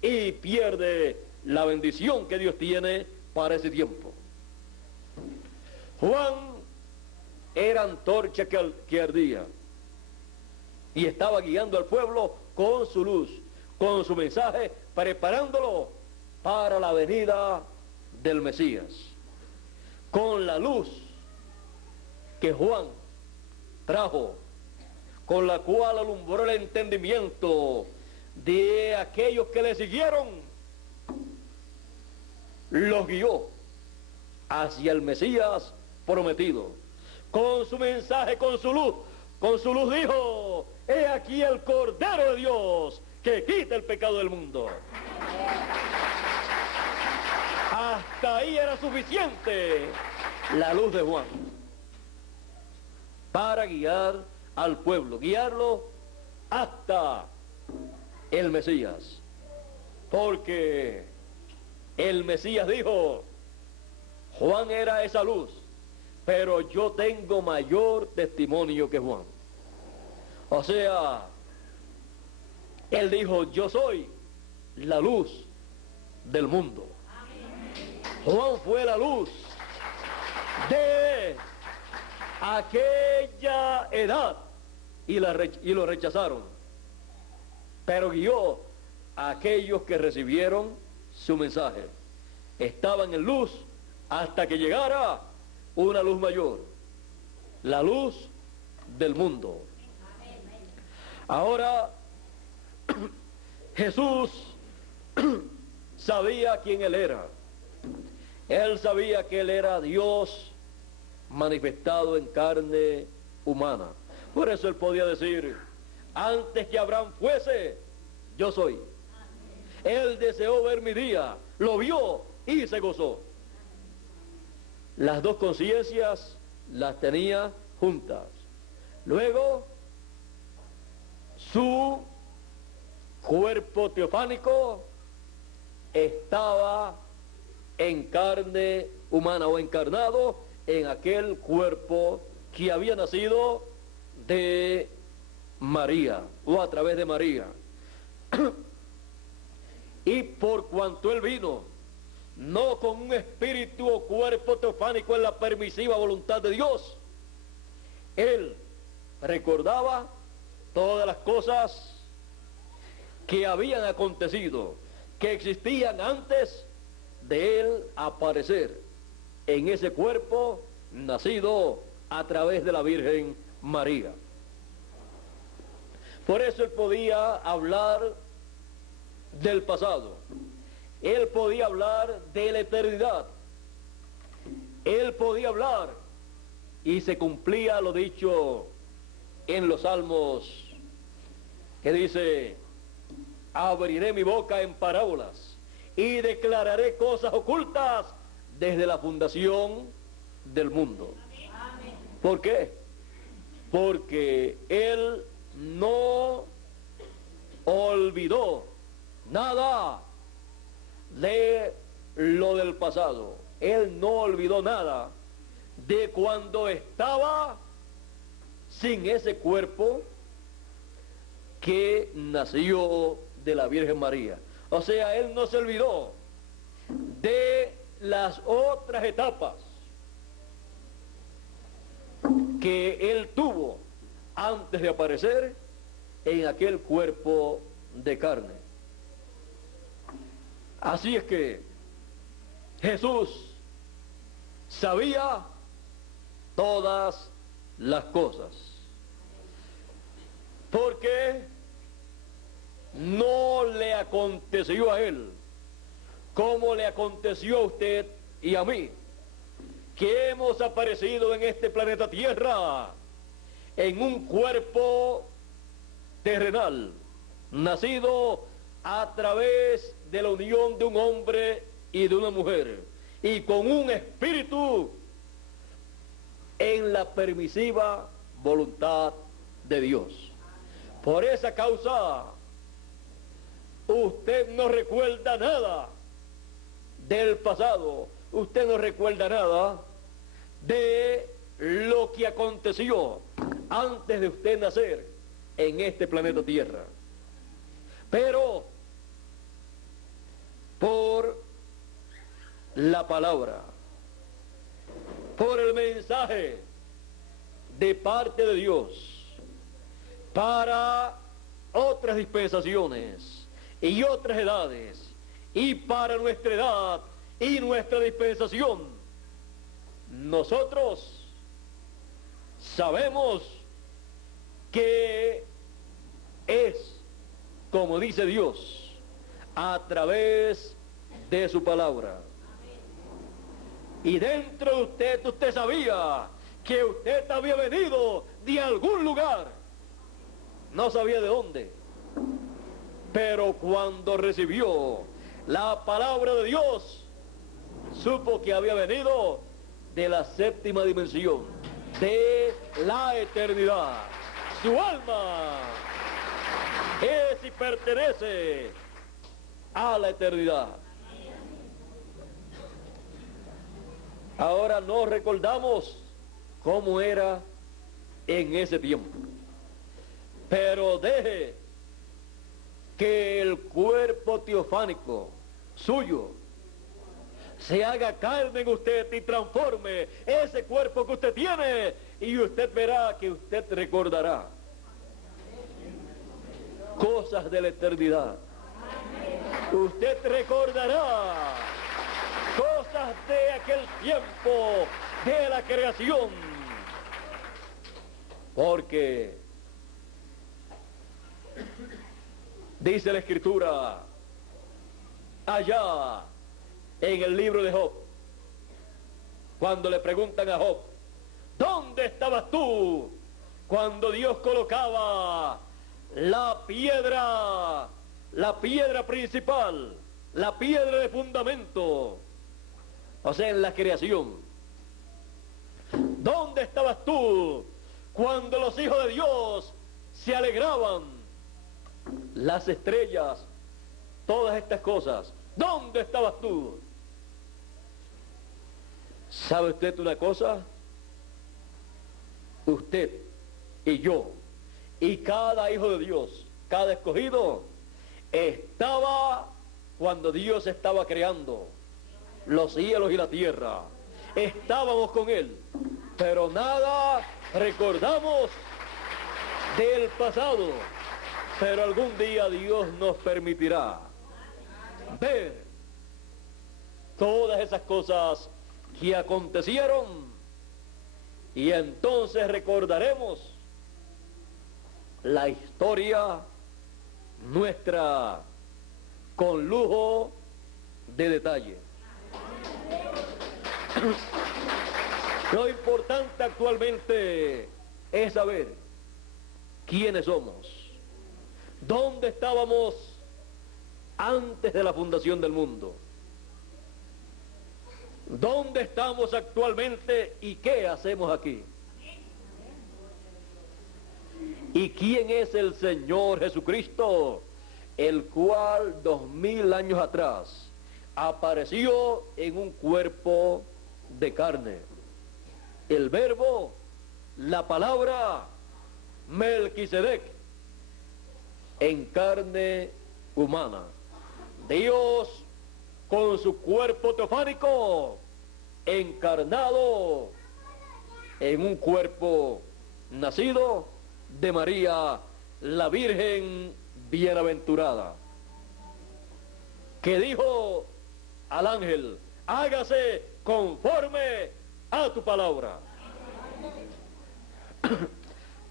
y pierde la bendición que Dios tiene para ese tiempo. Juan era antorcha que ardía, y estaba guiando al pueblo con su luz, con su mensaje, preparándolo para la venida del Mesías. Con la luz que Juan trajo, con la cual alumbró el entendimiento de aquellos que le siguieron, los guió hacia el Mesías prometido. Con su mensaje, con su luz dijo: he aquí el Cordero de Dios que quita el pecado del mundo. Hasta ahí era suficiente la luz de Juan para guiar al pueblo, guiarlo hasta el Mesías. Porque el Mesías dijo: Juan era esa luz, pero yo tengo mayor testimonio que Juan. O sea, él dijo: yo soy la luz del mundo. Juan fue la luz de aquella edad y lo rechazaron, pero guió a aquellos que recibieron su mensaje. Estaban en luz hasta que llegara una luz mayor, la luz del mundo. Ahora Jesús sabía quién él era. Él sabía que él era Dios manifestado en carne humana. Por eso él podía decir: antes que Abraham fuese, yo soy. Él deseó ver mi día, lo vio y se gozó. Las dos conciencias las tenía juntas. Luego, su cuerpo teofánico estaba en carne humana, o encarnado en aquel cuerpo que había nacido de María, o a través de María. Y por cuanto él vino, no con un espíritu o cuerpo teofánico en la permisiva voluntad de Dios, él recordaba todas las cosas que habían acontecido, que existían antes de él aparecer en ese cuerpo nacido a través de la Virgen María. Por eso él podía hablar del pasado, él podía hablar de la eternidad, él podía hablar y se cumplía lo dicho en los Salmos, que dice: abriré mi boca en parábolas y declararé cosas ocultas desde la fundación del mundo. ¿Por qué? Porque él no olvidó nada de lo del pasado. Él no olvidó nada de cuando estaba sin ese cuerpo que nació de la Virgen María. O sea, él no se olvidó de las otras etapas que él tuvo antes de aparecer en aquel cuerpo de carne. Así es que Jesús sabía todas las cosas, porque no le aconteció a él como le aconteció a usted y a mí, que hemos aparecido en este planeta Tierra en un cuerpo terrenal, nacido a través de la unión de un hombre y de una mujer, y con un espíritu en la permisiva voluntad de Dios. Por esa causa, usted no recuerda nada del pasado, usted no recuerda nada de lo que aconteció antes de usted nacer en este planeta Tierra. Pero por la palabra, por el mensaje de parte de Dios para otras dispensaciones y otras edades, y para nuestra edad y nuestra dispensación, nosotros sabemos que es, como dice Dios, a través de su palabra. Y dentro de usted sabía que usted había venido de algún lugar, no sabía de dónde, pero cuando recibió la palabra de Dios, supo que había venido de la séptima dimensión, de la eternidad. Su alma es y pertenece a la eternidad. Ahora no recordamos cómo era en ese tiempo, pero deje que el cuerpo teofánico suyo se haga carne en usted y transforme ese cuerpo que usted tiene, y usted verá que usted recordará cosas de la eternidad. Usted recordará cosas de aquel tiempo de la creación, porque dice la Escritura allá en el libro de Job, cuando le preguntan a Job: ¿dónde estabas tú cuando Dios colocaba la piedra principal, la piedra de fundamento, o sea, en la creación? ¿Dónde estabas tú cuando los hijos de Dios se alegraban, las estrellas, todas estas cosas? ¿Dónde estabas tú? ¿Sabe usted una cosa? Usted y yo y cada hijo de Dios, cada escogido, estaba cuando Dios estaba creando los cielos y la tierra. Estábamos con Él, pero nada recordamos del pasado, pero algún día Dios nos permitirá ver todas esas cosas que acontecieron y entonces recordaremos la historia nuestra con lujo de detalle. Lo importante actualmente es saber quiénes somos, dónde estábamos antes de la fundación del mundo, dónde estamos actualmente y qué hacemos aquí. ¿Y quién es el Señor Jesucristo, el cual 2000 años atrás apareció en un cuerpo de carne? El verbo, la palabra, Melquisedec, en carne humana. Dios con su cuerpo teofánico, encarnado en un cuerpo nacido de María, la Virgen bienaventurada, que dijo al ángel: hágase conforme a tu palabra.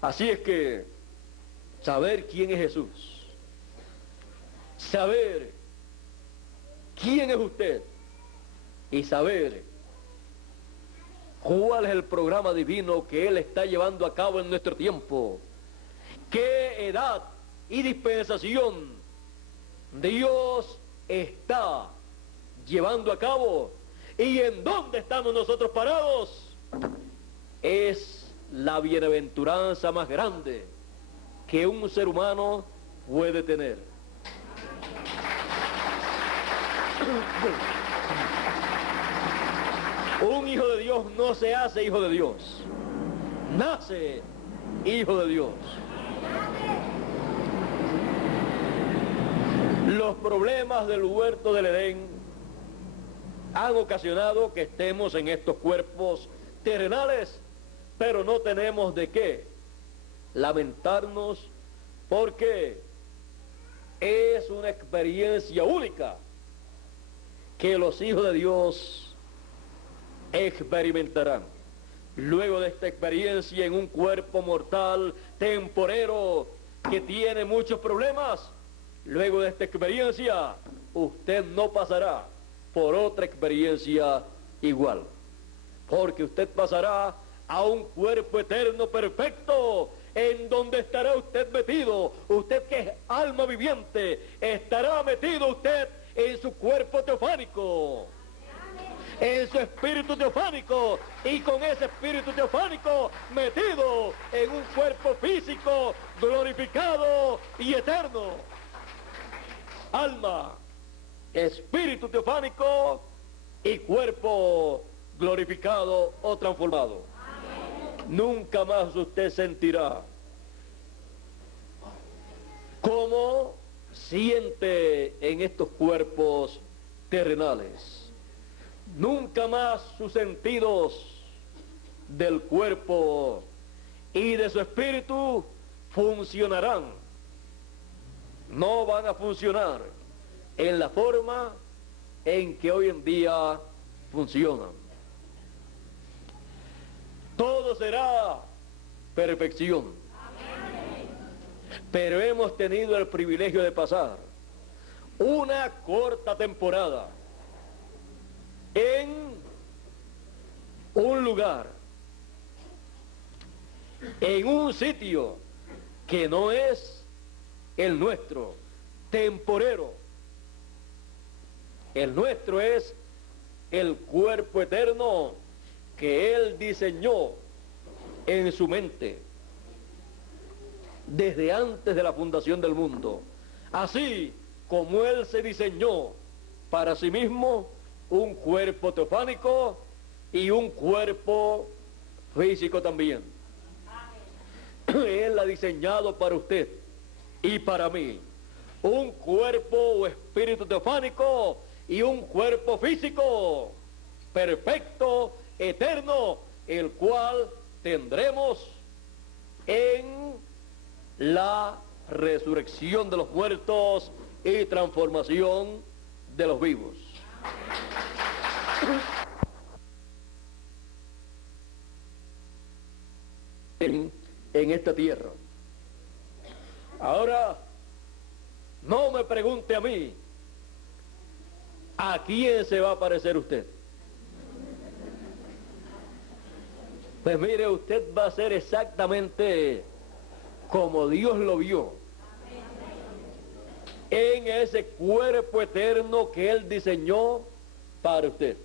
Así es que saber quién es Jesús, saber quién es usted y saber cuál es el programa divino que Él está llevando a cabo en nuestro tiempo, qué edad y dispensación Dios está llevando a cabo y en dónde estamos nosotros parados, es la bienaventuranza más grande que un ser humano puede tener. Un hijo de Dios no se hace hijo de Dios, nace hijo de Dios. Los problemas del huerto del Edén han ocasionado que estemos en estos cuerpos terrenales, pero no tenemos de qué lamentarnos, porque es una experiencia única que los hijos de Dios experimentarán. Luego de esta experiencia en un cuerpo mortal, temporero, que tiene muchos problemas, luego de esta experiencia, usted no pasará por otra experiencia igual, porque usted pasará a un cuerpo eterno perfecto, en donde estará usted metido. Usted, que es alma viviente, estará metido usted en su cuerpo teofánico, en su espíritu teofánico, y con ese espíritu teofánico metido en un cuerpo físico glorificado y eterno. Alma, espíritu teofánico y cuerpo glorificado o transformado. Nunca más usted sentirá como siente en estos cuerpos terrenales. Nunca más sus sentidos del cuerpo y de su espíritu funcionarán. No van a funcionar en la forma en que hoy en día funcionan. Todo será perfección. Pero hemos tenido el privilegio de pasar una corta temporada en un lugar, en un sitio que no es el nuestro, temporero. El nuestro es el cuerpo eterno que Él diseñó en su mente desde antes de la fundación del mundo, así como Él se diseñó para sí mismo un cuerpo teofánico y un cuerpo físico también. Él ha diseñado para usted y para mí un cuerpo o espíritu teofánico y un cuerpo físico perfecto, eterno, el cual tendremos en la resurrección de los muertos y transformación de los vivos. En esta tierra. Ahora, no me pregunte a mí, ¿a quién se va a parecer usted? Pues mire, usted va a ser exactamente como Dios lo vio, en ese cuerpo eterno que Él diseñó para usted.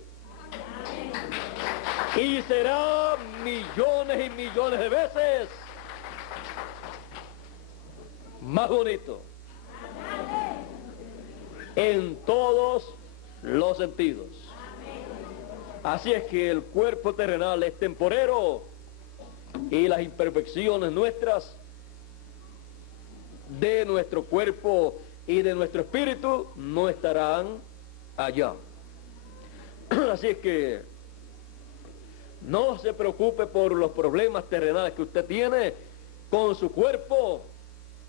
Y será millones y millones de veces más bonito en todos los sentidos. Así es que el cuerpo terrenal es temporero y las imperfecciones nuestras, de nuestro cuerpo y de nuestro espíritu, no estarán allá. Así es que no se preocupe por los problemas terrenales que usted tiene con su cuerpo,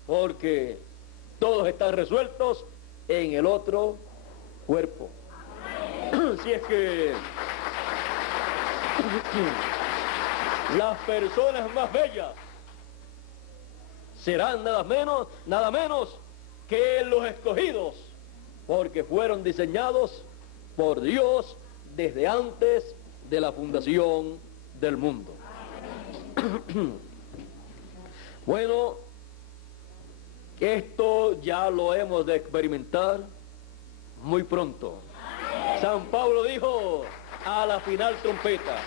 porque todos están resueltos en el otro cuerpo. Así es que las personas más bellas serán nada menos que los escogidos, porque fueron diseñados por Dios desde antes de la fundación del mundo. Bueno, esto ya lo hemos de experimentar muy pronto. San Pablo dijo: a la final trompeta.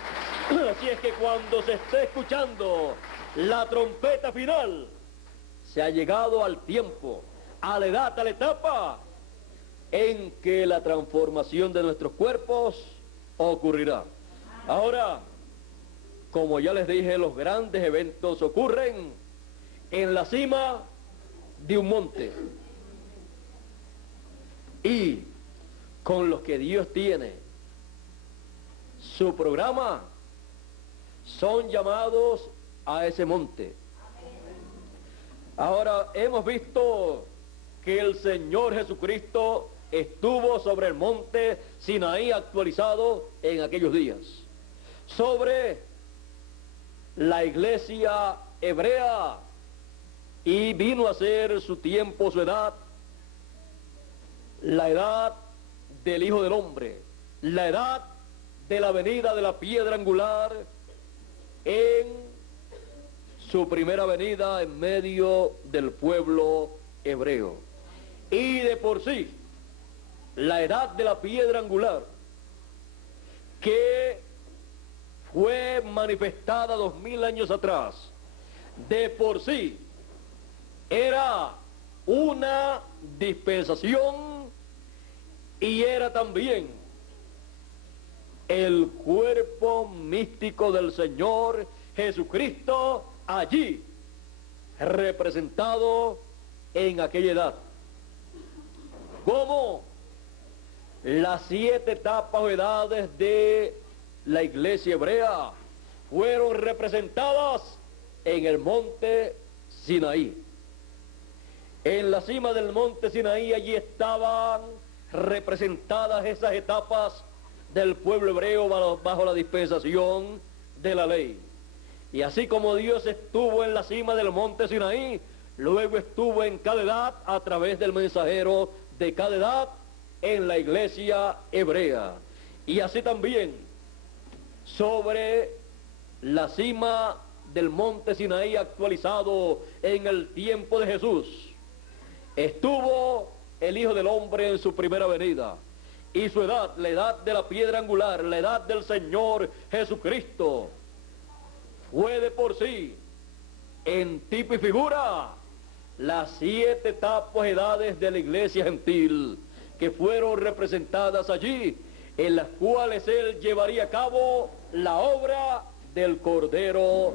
Así es que cuando se esté escuchando la trompeta final, se ha llegado al tiempo, a la edad, a la etapa en que la transformación de nuestros cuerpos ocurrirá. Ahora, como ya les dije, los grandes eventos ocurren en la cima de un monte. Y con los que Dios tiene su programa, son llamados a ese monte. Ahora, hemos visto que el Señor Jesucristo estuvo sobre el monte Sinaí actualizado en aquellos días, sobre la iglesia hebrea, y vino a ser su tiempo, su edad, la edad del Hijo del Hombre, la edad de la venida de la piedra angular en su primera venida en medio del pueblo hebreo. Y de por sí, la edad de la piedra angular, que fue manifestada 2000 años atrás, de por sí era una dispensación y era también el cuerpo místico del Señor Jesucristo allí representado en aquella edad. Como las 7 etapas o edades de la iglesia hebrea fueron representadas en el monte Sinaí. En la cima del monte Sinaí, allí estaban representadas esas etapas del pueblo hebreo bajo la dispensación de la ley. Y así como Dios estuvo en la cima del monte Sinaí, luego estuvo en cada edad a través del mensajero de cada edad en la iglesia hebrea. Y así también sobre la cima del monte Sinaí actualizado en el tiempo de Jesús, estuvo el Hijo del Hombre en su primera venida. Y su edad, la edad de la piedra angular, la edad del Señor Jesucristo, fue de por sí, en tipo y figura, las 7 etapas, edades de la iglesia gentil, que fueron representadas allí, en las cuales Él llevaría a cabo la obra del Cordero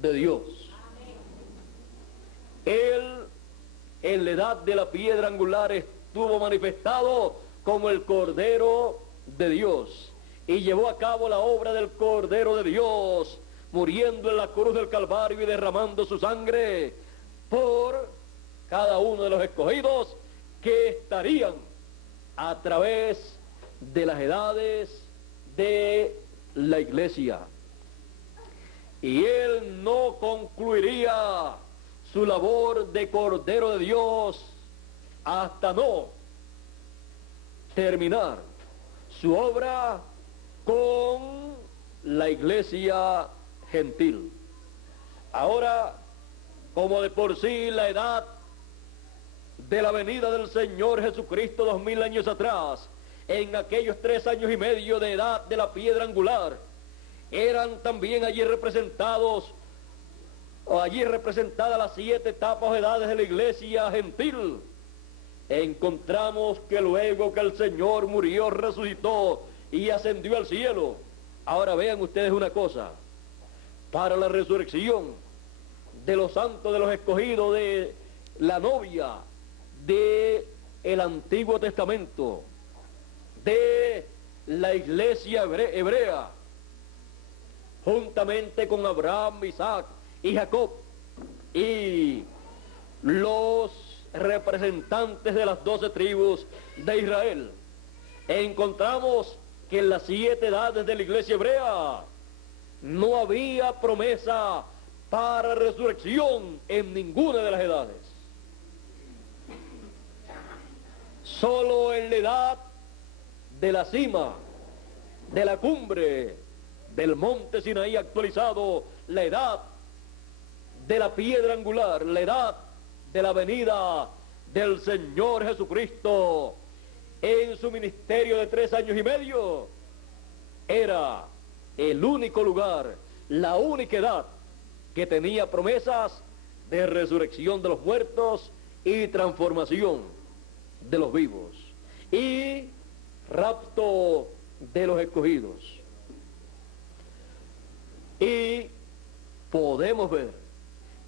de Dios. Él, en la edad de la piedra angular, estuvo manifestado como el Cordero de Dios, y llevó a cabo la obra del Cordero de Dios, muriendo en la cruz del Calvario y derramando su sangre por cada uno de los escogidos que estarían a través de las edades de la iglesia. Y él no concluiría su labor de Cordero de Dios hasta no terminar su obra con la iglesia gentil. Ahora, como de por sí la edad de la venida del Señor Jesucristo 2000 años atrás, en aquellos 3 años y medio de edad de la piedra angular, eran también allí representadas las 7 etapas o edades de la iglesia gentil. Encontramos que luego que el Señor murió, resucitó y ascendió al cielo. Ahora vean ustedes una cosa: para la resurrección de los santos, de los escogidos, de la novia del Antiguo Testamento, de la iglesia hebrea, juntamente con Abraham, Isaac y Jacob, y los representantes de las 12 tribus de Israel, encontramos que en las 7 edades de la iglesia hebrea no había promesa para resurrección en ninguna de las edades. Solo en la edad de la cima, de la cumbre del monte Sinaí actualizado, la edad de la piedra angular, la edad de la venida del Señor Jesucristo en su ministerio de 3 años y medio, era el único lugar, la única edad que tenía promesas de resurrección de los muertos y transformación de los vivos y rapto de los escogidos. Y podemos ver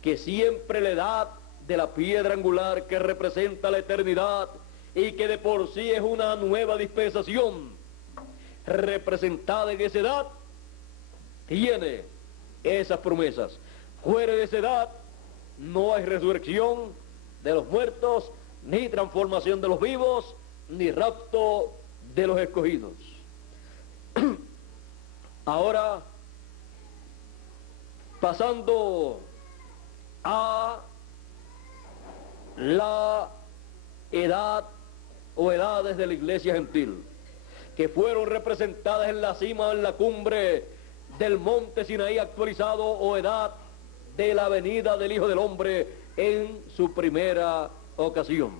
que siempre la edad de la piedra angular, que representa la eternidad y que de por sí es una nueva dispensación representada en esa edad, tiene esas promesas. Fuera de esa edad no hay resurrección de los muertos, ni transformación de los vivos, ni rapto de los escogidos. Ahora, pasando a la edad o edades de la iglesia gentil, que fueron representadas en la cima, en la cumbre del monte Sinaí actualizado, o edad de la venida del Hijo del Hombre en su primera ocasión.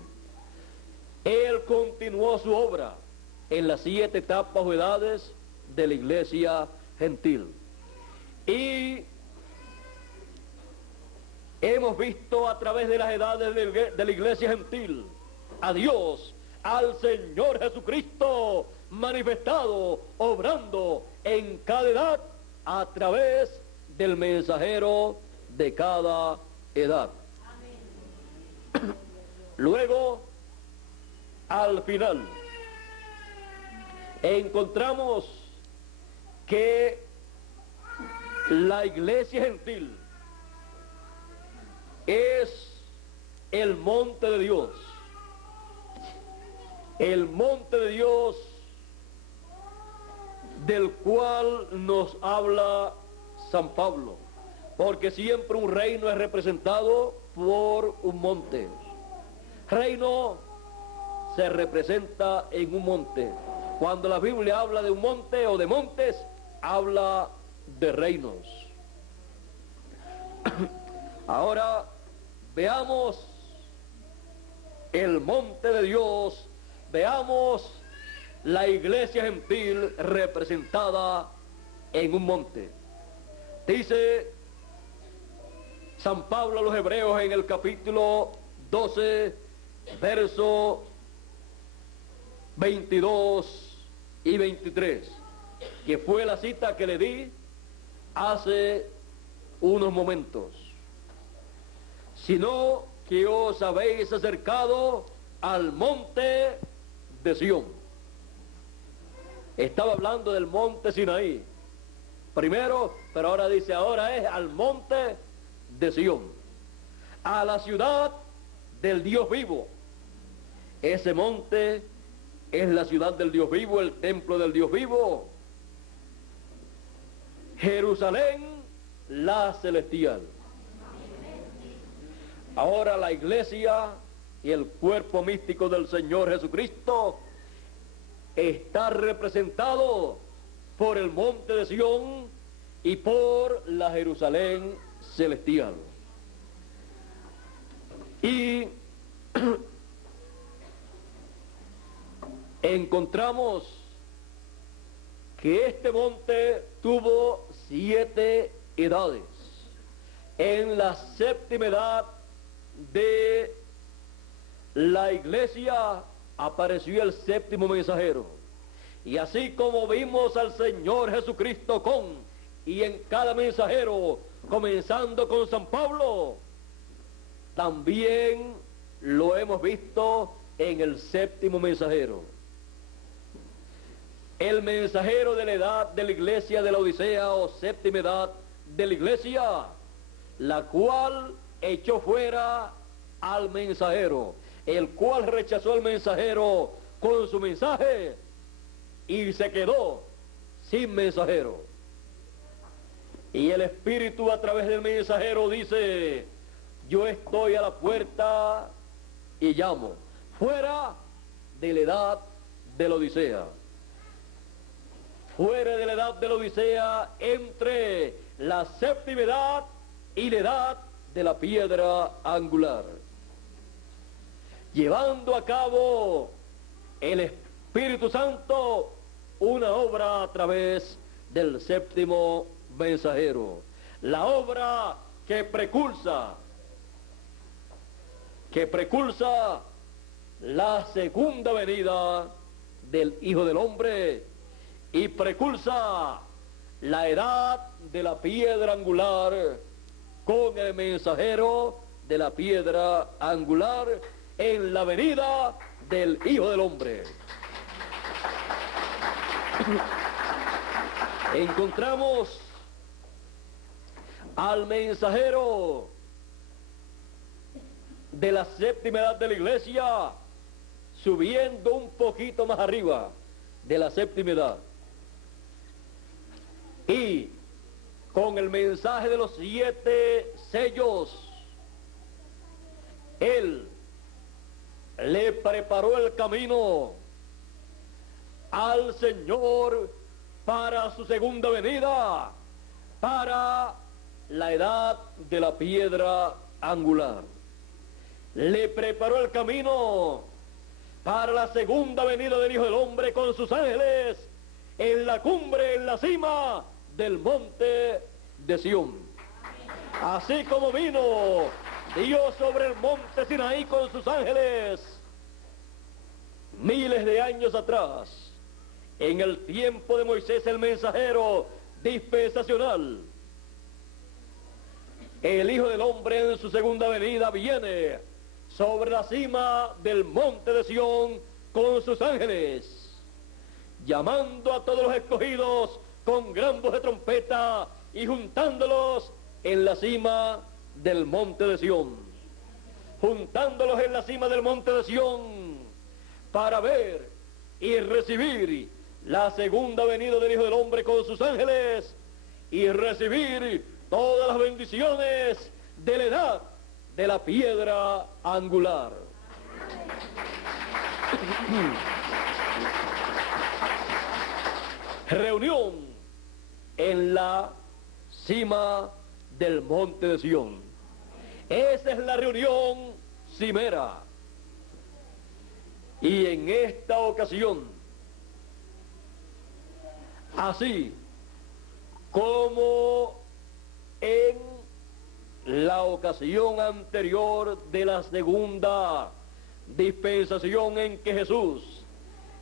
Él continuó su obra en las 7 etapas o edades de la iglesia gentil. Y hemos visto a través de las edades de la iglesia gentil a Dios, al Señor Jesucristo manifestado, obrando en cada edad a través del mensajero de cada edad. Amén. Luego, al final, encontramos que la iglesia gentil es el monte de Dios. El monte de Dios del cual nos habla San Pablo, porque siempre un reino es representado por un monte. Reino se representa en un monte. Cuando la Biblia habla de un monte o de montes, habla de reinos. Ahora veamos el monte de Dios, veamos la iglesia gentil representada en un monte. Dice San Pablo a los Hebreos en el capítulo 12, verso 22 y 23, que fue la cita que le di hace unos momentos. Sino que os habéis acercado al monte de Sión. Estaba hablando del monte Sinaí primero, pero ahora dice, ahora es al monte de Sión. a la ciudad del Dios vivo. Ese monte es la ciudad del Dios vivo, el templo del Dios vivo. Jerusalén, la celestial. Ahora la iglesia y el cuerpo místico del Señor Jesucristo está representado por el monte de Sión y por la Jerusalén celestial. Y encontramos que este monte tuvo 7 edades. En la 7ª edad de la iglesia apareció el 7º mensajero. Y así como vimos al Señor Jesucristo y en cada mensajero, comenzando con San Pablo, también lo hemos visto en el 7º mensajero. El mensajero de la edad de la iglesia de la Odisea, o 7ª edad de la iglesia, la cual echó fuera al mensajero, el cual rechazó al mensajero con su mensaje y se quedó sin mensajero. Y el Espíritu a través del mensajero dice: yo estoy a la puerta y llamo. Fuera de la edad de la Odisea. Fuera de la edad de la Odisea, entre la 7ª edad y la edad de la piedra angular. Llevando a cabo el Espíritu Santo una obra a través del 7º mensajero. La obra que precursa la segunda venida del Hijo del Hombre y precursa la edad de la piedra angular con el mensajero de la piedra angular en la venida del Hijo del Hombre. Encontramos al mensajero de la 7ª edad de la iglesia subiendo un poquito más arriba de la 7ª edad y con el mensaje de los 7 sellos él le preparó el camino al Señor para su segunda venida, para la edad de la piedra angular. Le preparó el camino para la segunda venida del Hijo del Hombre con sus ángeles en la cumbre, en la cima del monte de Sión. Así como vino Dios sobre el monte Sinaí con sus ángeles miles de años atrás, en el tiempo de Moisés el mensajero dispensacional, el Hijo del Hombre en su segunda venida viene sobre la cima del monte de Sión con sus ángeles, llamando a todos los escogidos con gran voz de trompeta y juntándolos en la cima del monte de Sión, juntándolos en la cima del monte de Sión para ver y recibir la segunda venida del Hijo del Hombre con sus ángeles y recibir todas las bendiciones de la edad de la piedra angular. Reunión en la cima del monte de Sión. Esa es la reunión cimera. Y en esta ocasión, así como en la ocasión anterior de la segunda dispensación en que Jesús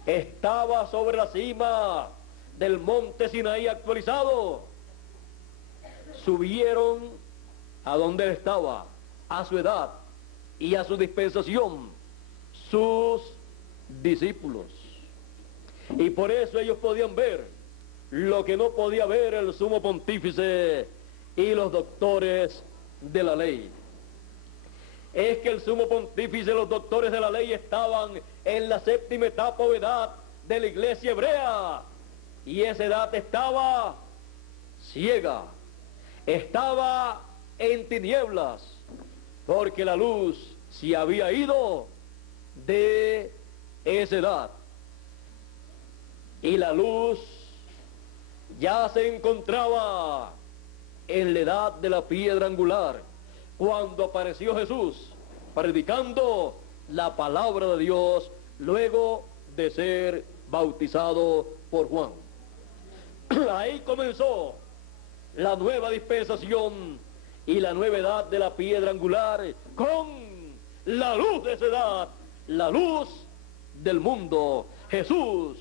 estaba sobre la cima del monte Sinaí actualizado, subieron a donde él estaba, a su edad y a su dispensación, sus discípulos. Y por eso ellos podían ver lo que no podía ver el sumo pontífice y los doctores de la ley. es que el sumo pontífice y los doctores de la ley estaban en la séptima etapa o edad de la iglesia hebrea, y esa edad estaba ciega, estaba en tinieblas, porque la luz se había ido de esa edad, y la luz ya se encontraba en la edad de la piedra angular, cuando apareció Jesús predicando la palabra de Dios luego de ser bautizado por Juan. Ahí comenzó la nueva dispensación y la nueva edad de la piedra angular, con la luz de esa edad, la luz del mundo, Jesús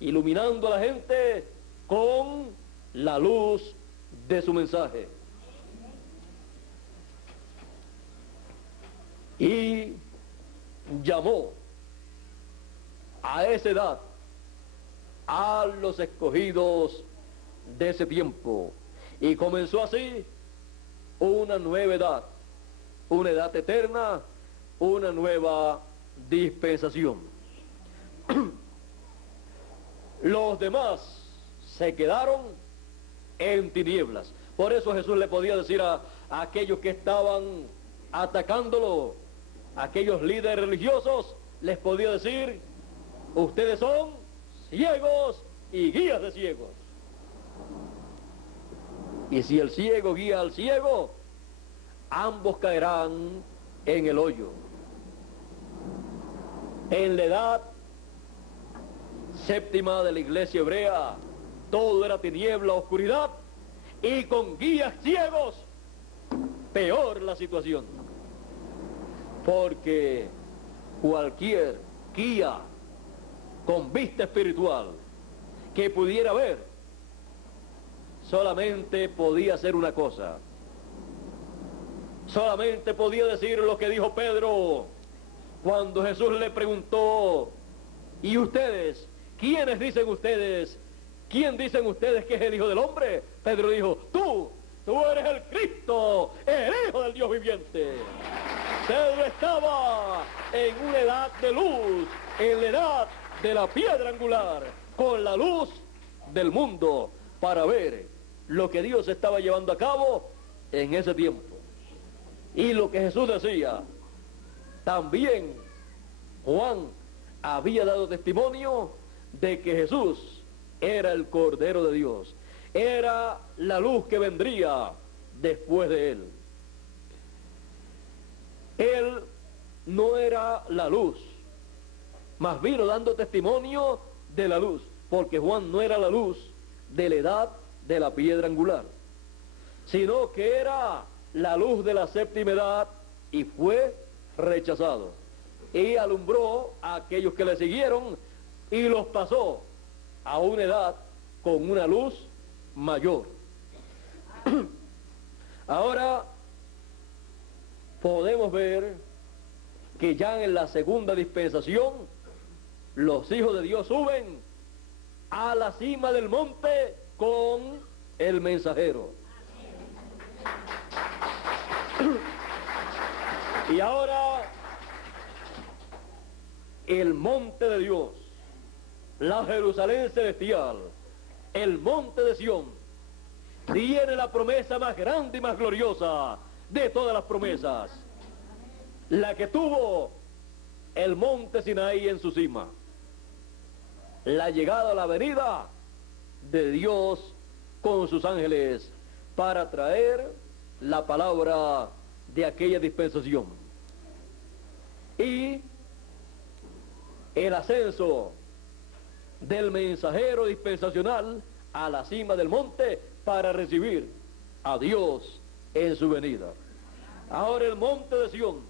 iluminando a la gente con la luz de su mensaje. Y llamó a esa edad a los escogidos de ese tiempo, y comenzó así una nueva edad, una edad eterna, una nueva dispensación. Los demás se quedaron en tinieblas. Por eso Jesús le podía decir a aquellos que estaban atacándolo, a aquellos líderes religiosos, les podía decir: ustedes son ciegos y guías de ciegos. Y si el ciego guía al ciego, ambos caerán en el hoyo. En la edad séptima de la iglesia hebrea, todo era tiniebla, oscuridad, y con guías ciegos, peor la situación. Porque cualquier guía con vista espiritual que pudiera ver, solamente podía hacer una cosa. Solamente podía decir lo que dijo Pedro cuando Jesús le preguntó: ¿y ustedes? ¿Quiénes dicen ustedes? ¿Quién dicen ustedes que es el Hijo del Hombre? Pedro dijo: tú eres el Cristo, el Hijo del Dios viviente. Pedro estaba en una edad de luz, en la edad de la piedra angular, con la luz del mundo, para ver lo que Dios estaba llevando a cabo en ese tiempo. Y lo que Jesús decía, también Juan había dado testimonio de que Jesús era el Cordero de Dios, era la luz que vendría después de él. Él no era la luz, mas vino dando testimonio de la luz, porque Juan no era la luz de la edad de la piedra angular, sino que era la luz de la séptima edad, y fue rechazado. Y alumbró a aquellos que le siguieron y los pasó a una edad con una luz mayor. Ahora podemos ver que ya en la segunda dispensación los hijos de Dios suben a la cima del monte con el mensajero. Y ahora el monte de Dios, la Jerusalén celestial, el monte de Sión, tiene la promesa más grande y más gloriosa de todas las promesas, la que tuvo el monte Sinaí en su cima, la llegada a la venida de Dios con sus ángeles para traer la palabra de aquella dispensación, y el ascenso del mensajero dispensacional a la cima del monte para recibir a Dios en su venida. Ahora el monte de Sión,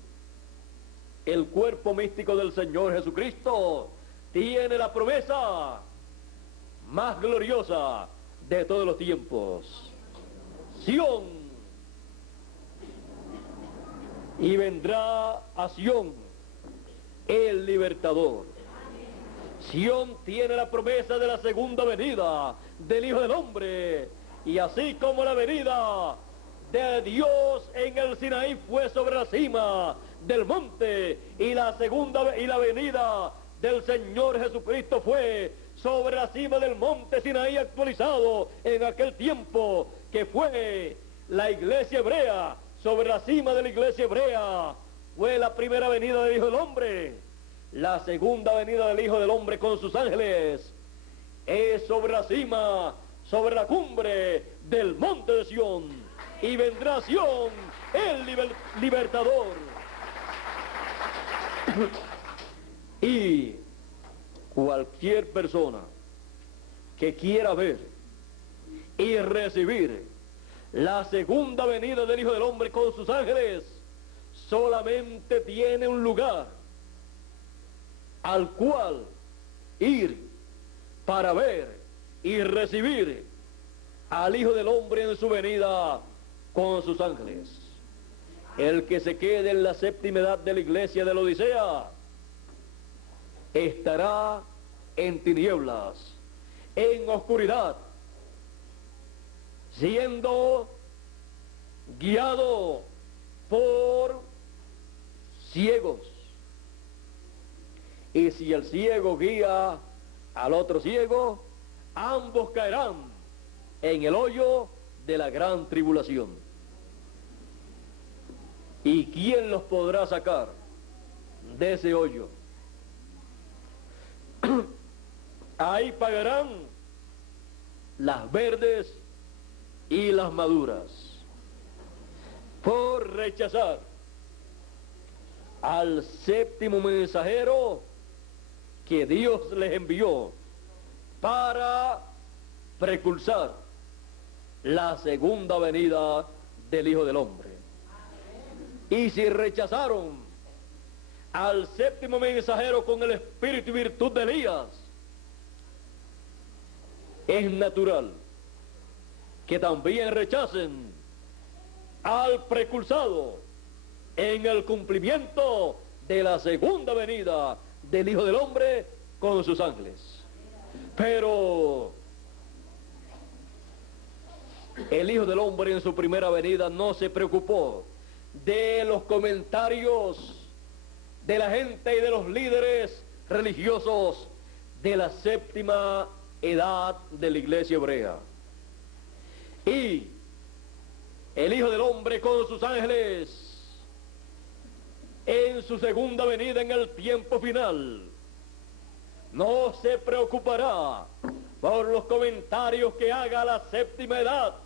el cuerpo místico del Señor Jesucristo, tiene la promesa más gloriosa de todos los tiempos. Sión, y vendrá a Sión el libertador. Sión tiene la promesa de la segunda venida del Hijo del Hombre, y así como la venida de Dios en el Sinaí fue sobre la cima del monte, y la venida del Señor Jesucristo fue sobre la cima del monte Sinaí actualizado en aquel tiempo, que fue la iglesia hebrea. Sobre la cima de la iglesia hebrea fue la primera venida del Hijo del Hombre. La segunda venida del Hijo del Hombre con sus ángeles es sobre la cima, sobre la cumbre del monte de Sión, y vendrá Sión el libertador. Y cualquier persona que quiera ver y recibir la segunda venida del Hijo del Hombre con sus ángeles, solamente tiene un lugar al cual ir para ver y recibir al Hijo del Hombre en su venida con sus ángeles. El que se quede en la séptima edad de la iglesia de la Odisea estará en tinieblas, en oscuridad, siendo guiado por ciegos. Y si el ciego guía al otro ciego, ambos caerán en el hoyo de la gran tribulación. ¿Y quién los podrá sacar de ese hoyo? Ahí pagarán las verdes y las maduras por rechazar al séptimo mensajero que Dios les envió para precursar la segunda venida del Hijo del Hombre. Y si rechazaron al séptimo mensajero con el espíritu y virtud de Elías, es natural que también rechacen al precursado en el cumplimiento de la segunda venida del Hijo del Hombre con sus ángeles. Pero el Hijo del Hombre en su primera venida no se preocupó de los comentarios de la gente y de los líderes religiosos de la séptima edad de la iglesia hebrea. Y el Hijo del Hombre con sus ángeles en su segunda venida en el tiempo final no se preocupará por los comentarios que haga la séptima edad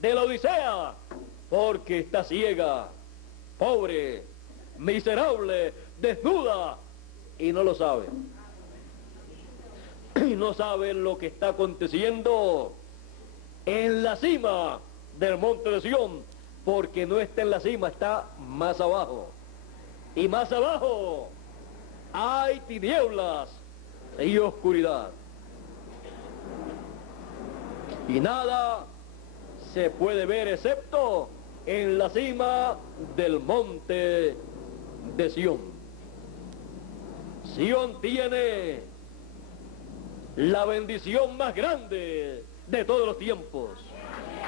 de la Odisea, porque está ciega, pobre, miserable, desnuda, y no lo sabe. Y no sabe lo que está aconteciendo en la cima del monte de Sión, porque no está en la cima, está más abajo. Y más abajo hay tinieblas y oscuridad. Y nada se puede ver excepto en la cima del monte de Sión. Sión tiene la bendición más grande de todos los tiempos.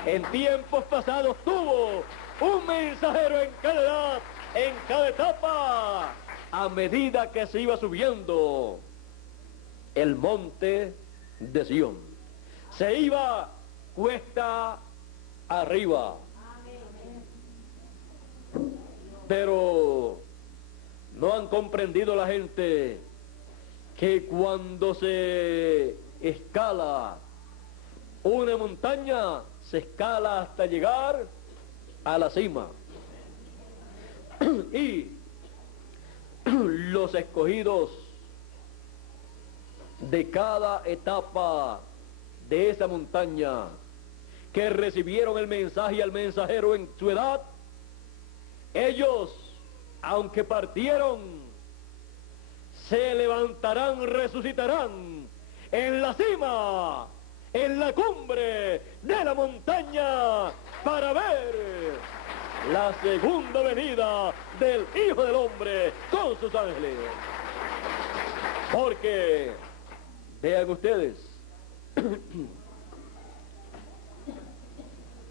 En tiempos pasados tuvo un mensajero en cada edad, en cada etapa, a medida que se iba subiendo el monte de Sión. Se iba cuesta arriba. Pero no han comprendido la gente que cuando se escala una montaña, se escala hasta llegar a la cima. Y los escogidos de cada etapa de esa montaña, que recibieron el mensaje y al mensajero en su edad, ellos, aunque partieron, se levantarán, resucitarán en la cima, en la cumbre de la montaña, para ver la segunda venida del Hijo del Hombre con sus ángeles. Porque, vean ustedes,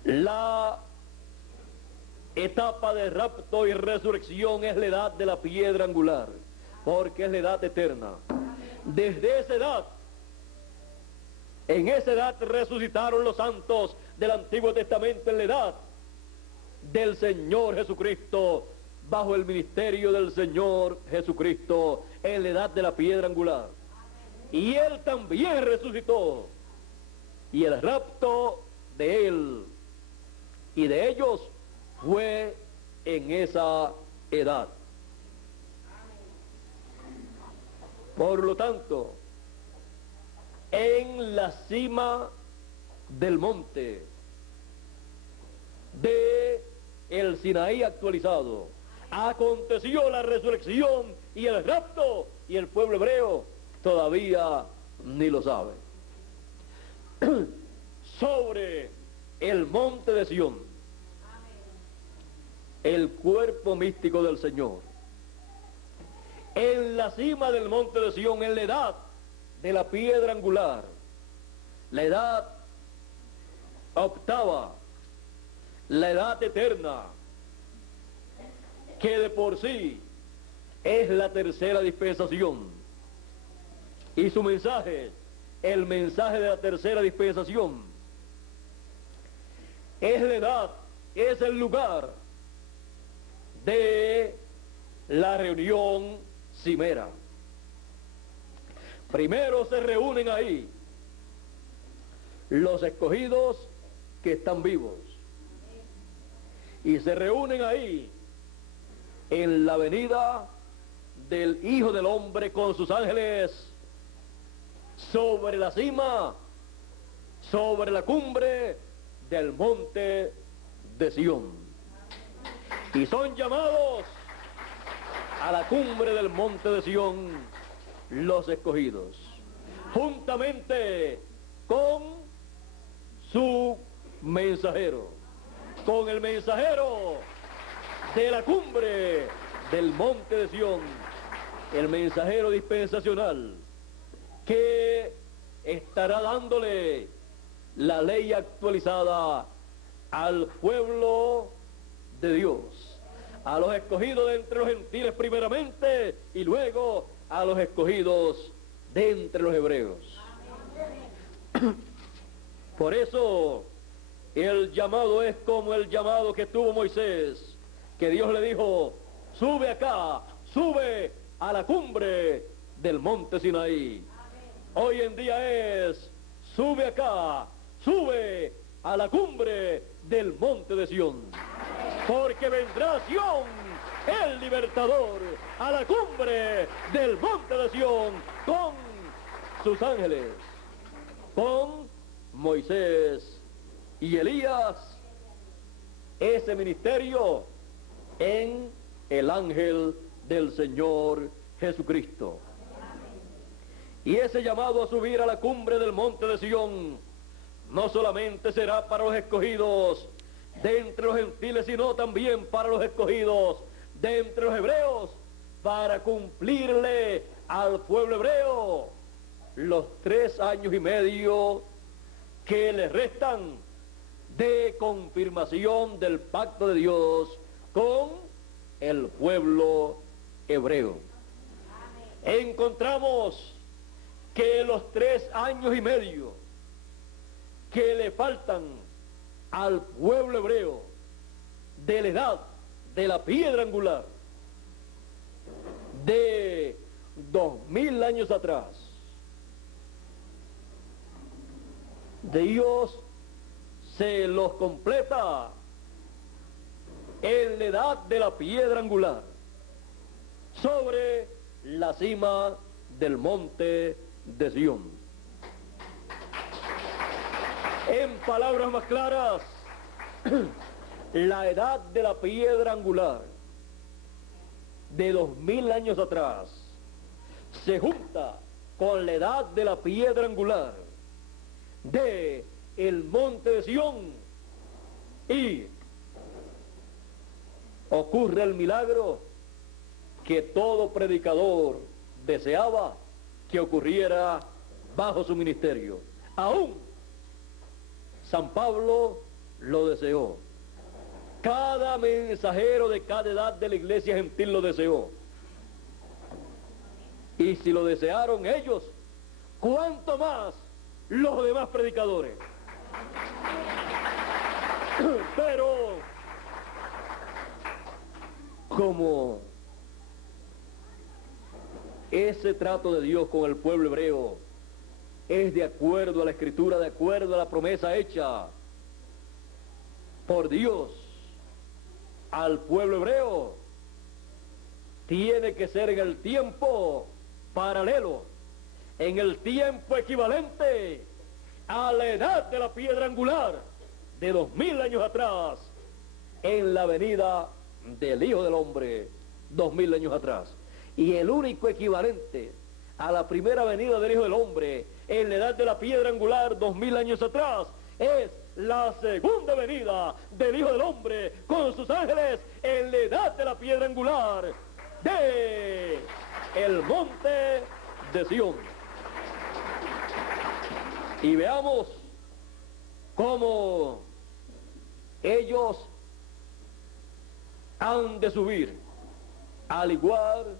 la etapa de rapto y resurrección es la edad de la piedra angular, porque es la edad eterna. Desde esa edad, en esa edad resucitaron los santos del Antiguo Testamento, en la edad del Señor Jesucristo, bajo el ministerio del Señor Jesucristo, en la edad de la piedra angular. Y Él también resucitó, y el rapto de Él y de ellos fue en esa edad. Por lo tanto, en la cima del monte de el Sinaí actualizado, aconteció la resurrección y el rapto, y el pueblo hebreo todavía ni lo sabe. Sobre el monte de Sión, el cuerpo místico del Señor, en la cima del monte de Sión, en la edad de la piedra angular, la edad octava, la edad eterna, que de por sí es la tercera dispensación, y su mensaje, el mensaje de la tercera dispensación, es la edad, es el lugar de la reunión cimera. Primero se reúnen ahí los escogidos que están vivos, y se reúnen ahí en la venida del Hijo del Hombre con sus ángeles sobre la cima, sobre la cumbre del monte de Sión, y son llamados a la cumbre del monte de Sión los escogidos, juntamente con su mensajero, con el mensajero de la cumbre del monte de Sión, el mensajero dispensacional, que estará dándole la ley actualizada al pueblo de Dios, a los escogidos de entre los gentiles primeramente, y luego a los escogidos de entre los hebreos. Por eso el llamado es como el llamado que tuvo Moisés, que Dios le dijo: sube acá, sube a la cumbre del monte Sinaí. Hoy en día es: sube acá, sube a la cumbre del monte de Sión, porque vendrá Sión, el libertador, a la cumbre del monte de Sión con sus ángeles, con Moisés y Elías, ese ministerio en el ángel del Señor Jesucristo. Y ese llamado a subir a la cumbre del monte de Sión no solamente será para los escogidos de entre los gentiles, sino también para los escogidos de entre los hebreos, para cumplirle al pueblo hebreo los 3 años y medio que les restan de confirmación del pacto de Dios con el pueblo hebreo. Encontramos que los 3 años y medio que le faltan al pueblo hebreo de la edad de la piedra angular, de 2000 años atrás, Dios se los completa en la edad de la piedra angular, sobre la cima del monte de Sión. En palabras más claras, la edad de la piedra angular de 2000 años atrás se junta con la edad de la piedra angular de el monte de Sión, y ocurre el milagro que todo predicador deseaba que ocurriera bajo su ministerio. Aún San Pablo lo deseó, Cada mensajero de cada edad de la iglesia gentil lo deseó. Y si lo desearon ellos, ¿cuánto más los demás predicadores? Pero, como ese trato de Dios con el pueblo hebreo es de acuerdo a la Escritura, de acuerdo a la promesa hecha por Dios al pueblo hebreo, tiene que ser en el tiempo paralelo, en el tiempo equivalente a la edad de la piedra angular de 2000 años atrás, en la venida del Hijo del Hombre 2000 años atrás. Y el único equivalente a la primera venida del Hijo del Hombre en la edad de la piedra angular 2000 años atrás es la segunda venida del Hijo del Hombre con sus ángeles en la edad de la piedra angular de el monte de Sión. Y veamos cómo ellos han de subir, al igual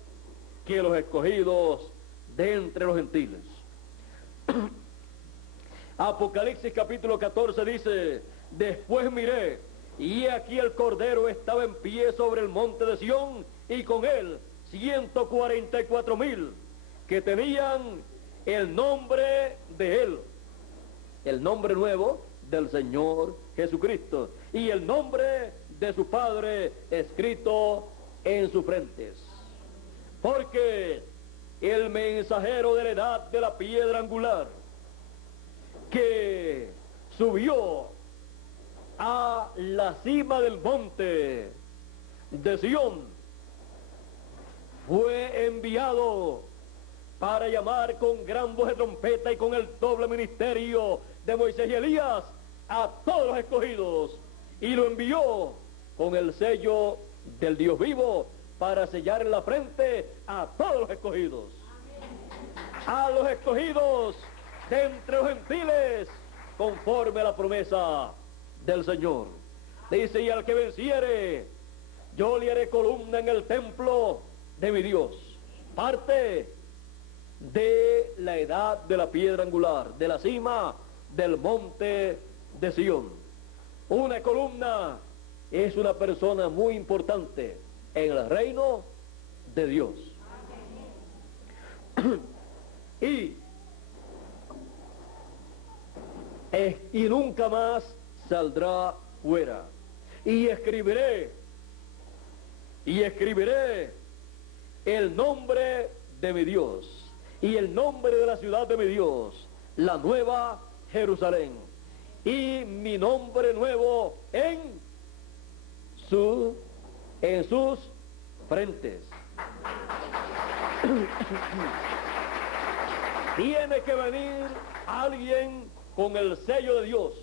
que los escogidos de entre los gentiles. Apocalipsis capítulo 14 dice: después miré, y aquí el Cordero estaba en pie sobre el monte de Sión, y con él 144,000 que tenían el nombre de él, el nombre nuevo del Señor Jesucristo, y el nombre de su Padre escrito en sus frentes. Porque el mensajero de la edad de la piedra angular, que subió a la cima del monte de Sión, fue enviado para llamar con gran voz de trompeta y con el doble ministerio de Moisés y Elías a todos los escogidos, y lo envió con el sello del Dios vivo para sellar en la frente a todos los escogidos. A los escogidos de entre los gentiles, conforme a la promesa del Señor. Dice: y al que venciere, yo le haré columna en el templo de mi Dios. Parte de la edad de la piedra angular, de la cima del monte de Sión. Una columna es una persona muy importante en el reino de Dios. Y nunca más saldrá fuera. Y escribiré el nombre de mi Dios y el nombre de la ciudad de mi Dios, la nueva Jerusalén, y mi nombre nuevo en sus frentes. Tiene que venir alguien con el sello de Dios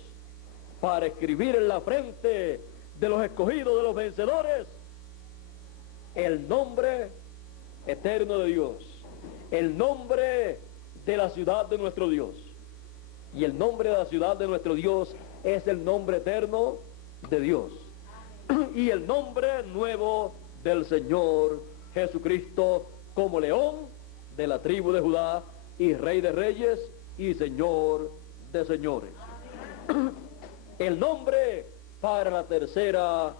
para escribir en la frente de los escogidos, de los vencedores, el nombre eterno de Dios, el nombre de la ciudad de nuestro Dios. Y el nombre de la ciudad de nuestro Dios es el nombre eterno de Dios. Y el nombre nuevo del Señor Jesucristo, como león de la tribu de Judá, y rey de reyes y señor de señores. El nombre para la tercera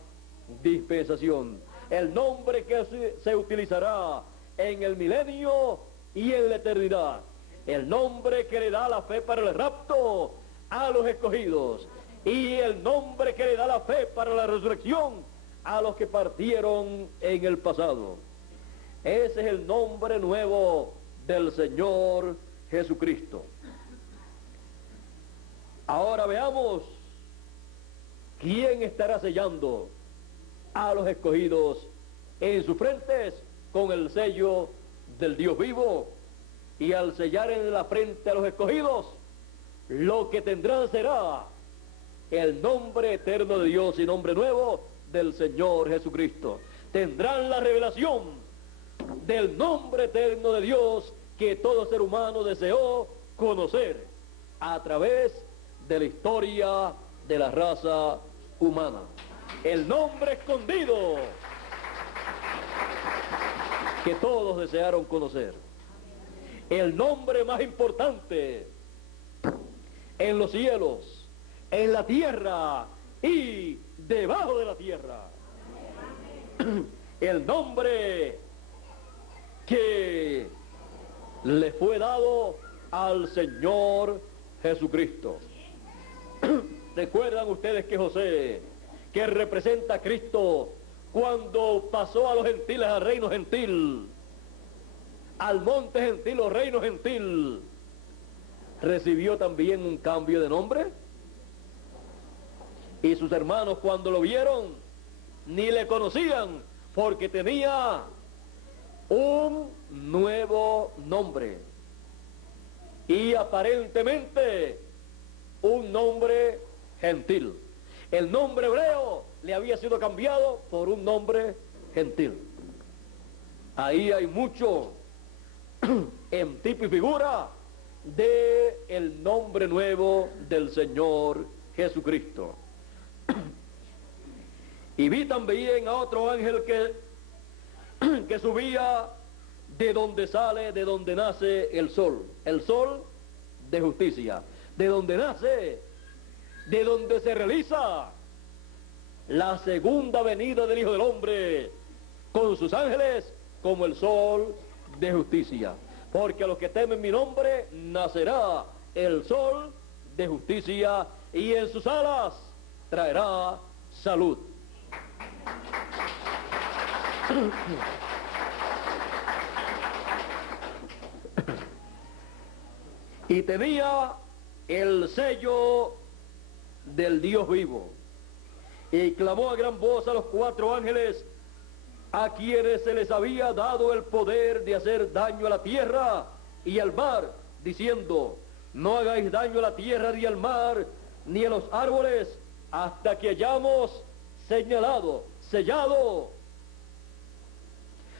dispensación, el nombre que se utilizará en el milenio y en la eternidad, el nombre que le da la fe para el rapto a los escogidos, y el nombre que le da la fe para la resurrección a los que partieron en el pasado. Ese es el nombre nuevo del Señor Jesucristo. Ahora veamos quién estará sellando a los escogidos en sus frentes con el sello del Dios vivo. Y al sellar en la frente a los escogidos, lo que tendrán será el nombre eterno de Dios y nombre nuevo del Señor Jesucristo. Tendrán la revelación del nombre eterno de Dios que todo ser humano deseó conocer a través de la historia de la raza humana. el nombre escondido que todos desearon conocer, el nombre más importante en los cielos, en la tierra y debajo de la tierra, el nombre que le fue dado al Señor Jesucristo. ¿Recuerdan ustedes que José, que representa a Cristo, cuando pasó a los gentiles, al reino gentil, al monte gentil o reino gentil, recibió también un cambio de nombre? Y sus hermanos, cuando lo vieron, ni le conocían, porque tenía un nuevo nombre, y aparentemente un nombre gentil. El nombre hebreo le había sido cambiado por un nombre gentil. Ahí hay mucho en tipo y figura de el nombre nuevo del Señor Jesucristo. Y vi también a otro ángel que subía de donde sale, de donde nace el sol de justicia, de donde nace, de donde se realiza la segunda venida del Hijo del Hombre, con sus ángeles como el sol de justicia. Porque a los que temen mi nombre nacerá el sol de justicia, y en sus alas traerá salud. Y tenía el sello del Dios vivo, y clamó a gran voz a los 4 ángeles, a quienes se les había dado el poder de hacer daño a la tierra y al mar, diciendo: no hagáis daño a la tierra ni al mar ni a los árboles, hasta que hayamos sellado,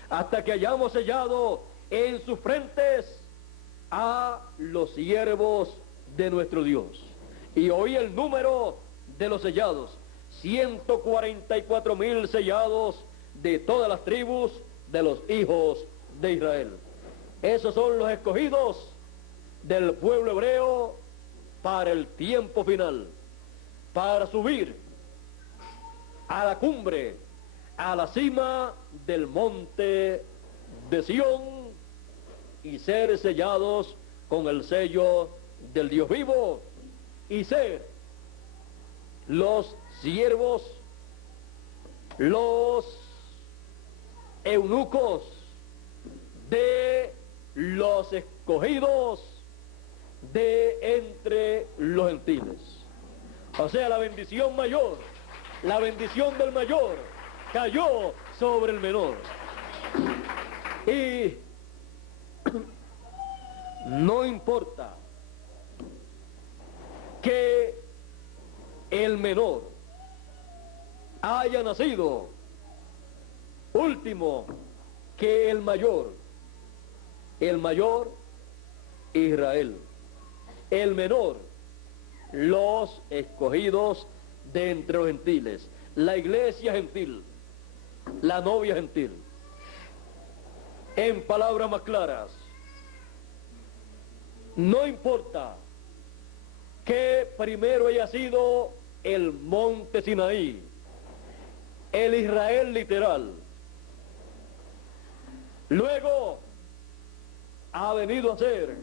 hasta que hayamos sellado en sus frentes a los siervos de nuestro Dios. Y oí el número de los sellados: 144,000 sellados de todas las tribus de los hijos de Israel. Esos son los escogidos del pueblo hebreo para el tiempo final, para subir a la cumbre, a la cima del monte de Sión, y ser sellados con el sello del Dios vivo, y ser los siervos, los eunucos de los escogidos de entre los gentiles. O sea, la bendición mayor, la bendición del mayor cayó sobre el menor. Y no importa que el menor haya nacido último que el mayor Israel, el menor los escogidos de entre los gentiles, la iglesia gentil, la novia gentil. En palabras más claras, no importa que primero haya sido el monte Sinaí, el Israel literal, luego ha venido a ser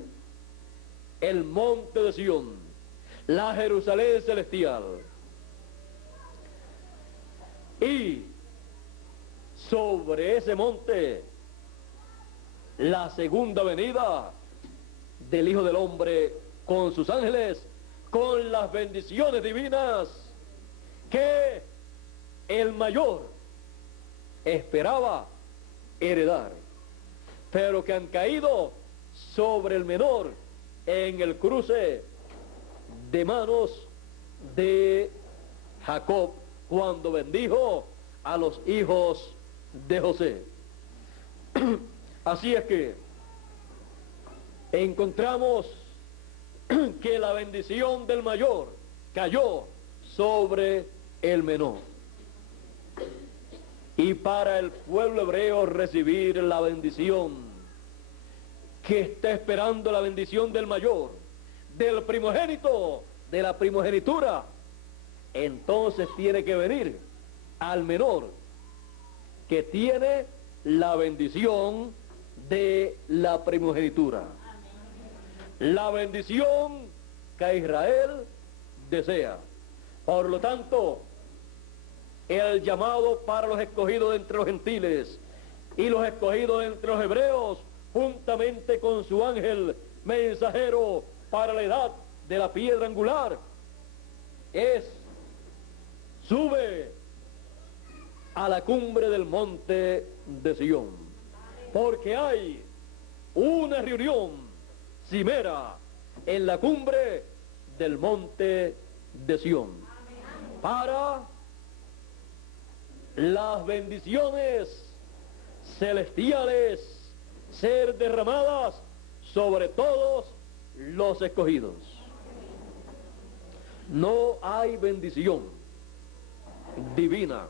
el monte de Sión, la Jerusalén celestial, y sobre ese monte la segunda venida del Hijo del Hombre con sus ángeles, con las bendiciones divinas que el mayor esperaba heredar, pero que han caído sobre el menor en el cruce de manos de Jacob cuando bendijo a los hijos de José. Así es que encontramos que la bendición del mayor cayó sobre el menor. y para el pueblo hebreo recibir la bendición, que está esperando la bendición del mayor, del primogénito, de la primogenitura, entonces tiene que venir al menor, que tiene la bendición de la primogenitura. La bendición que Israel desea. Por lo tanto, el llamado para los escogidos entre los gentiles y los escogidos entre los hebreos, juntamente con su ángel mensajero para la edad de la piedra angular, es: sube a la cumbre del monte de Sión, porque hay una reunión cimera en la cumbre del monte de Sión para las bendiciones celestiales ser derramadas sobre todos los escogidos. No hay bendición divina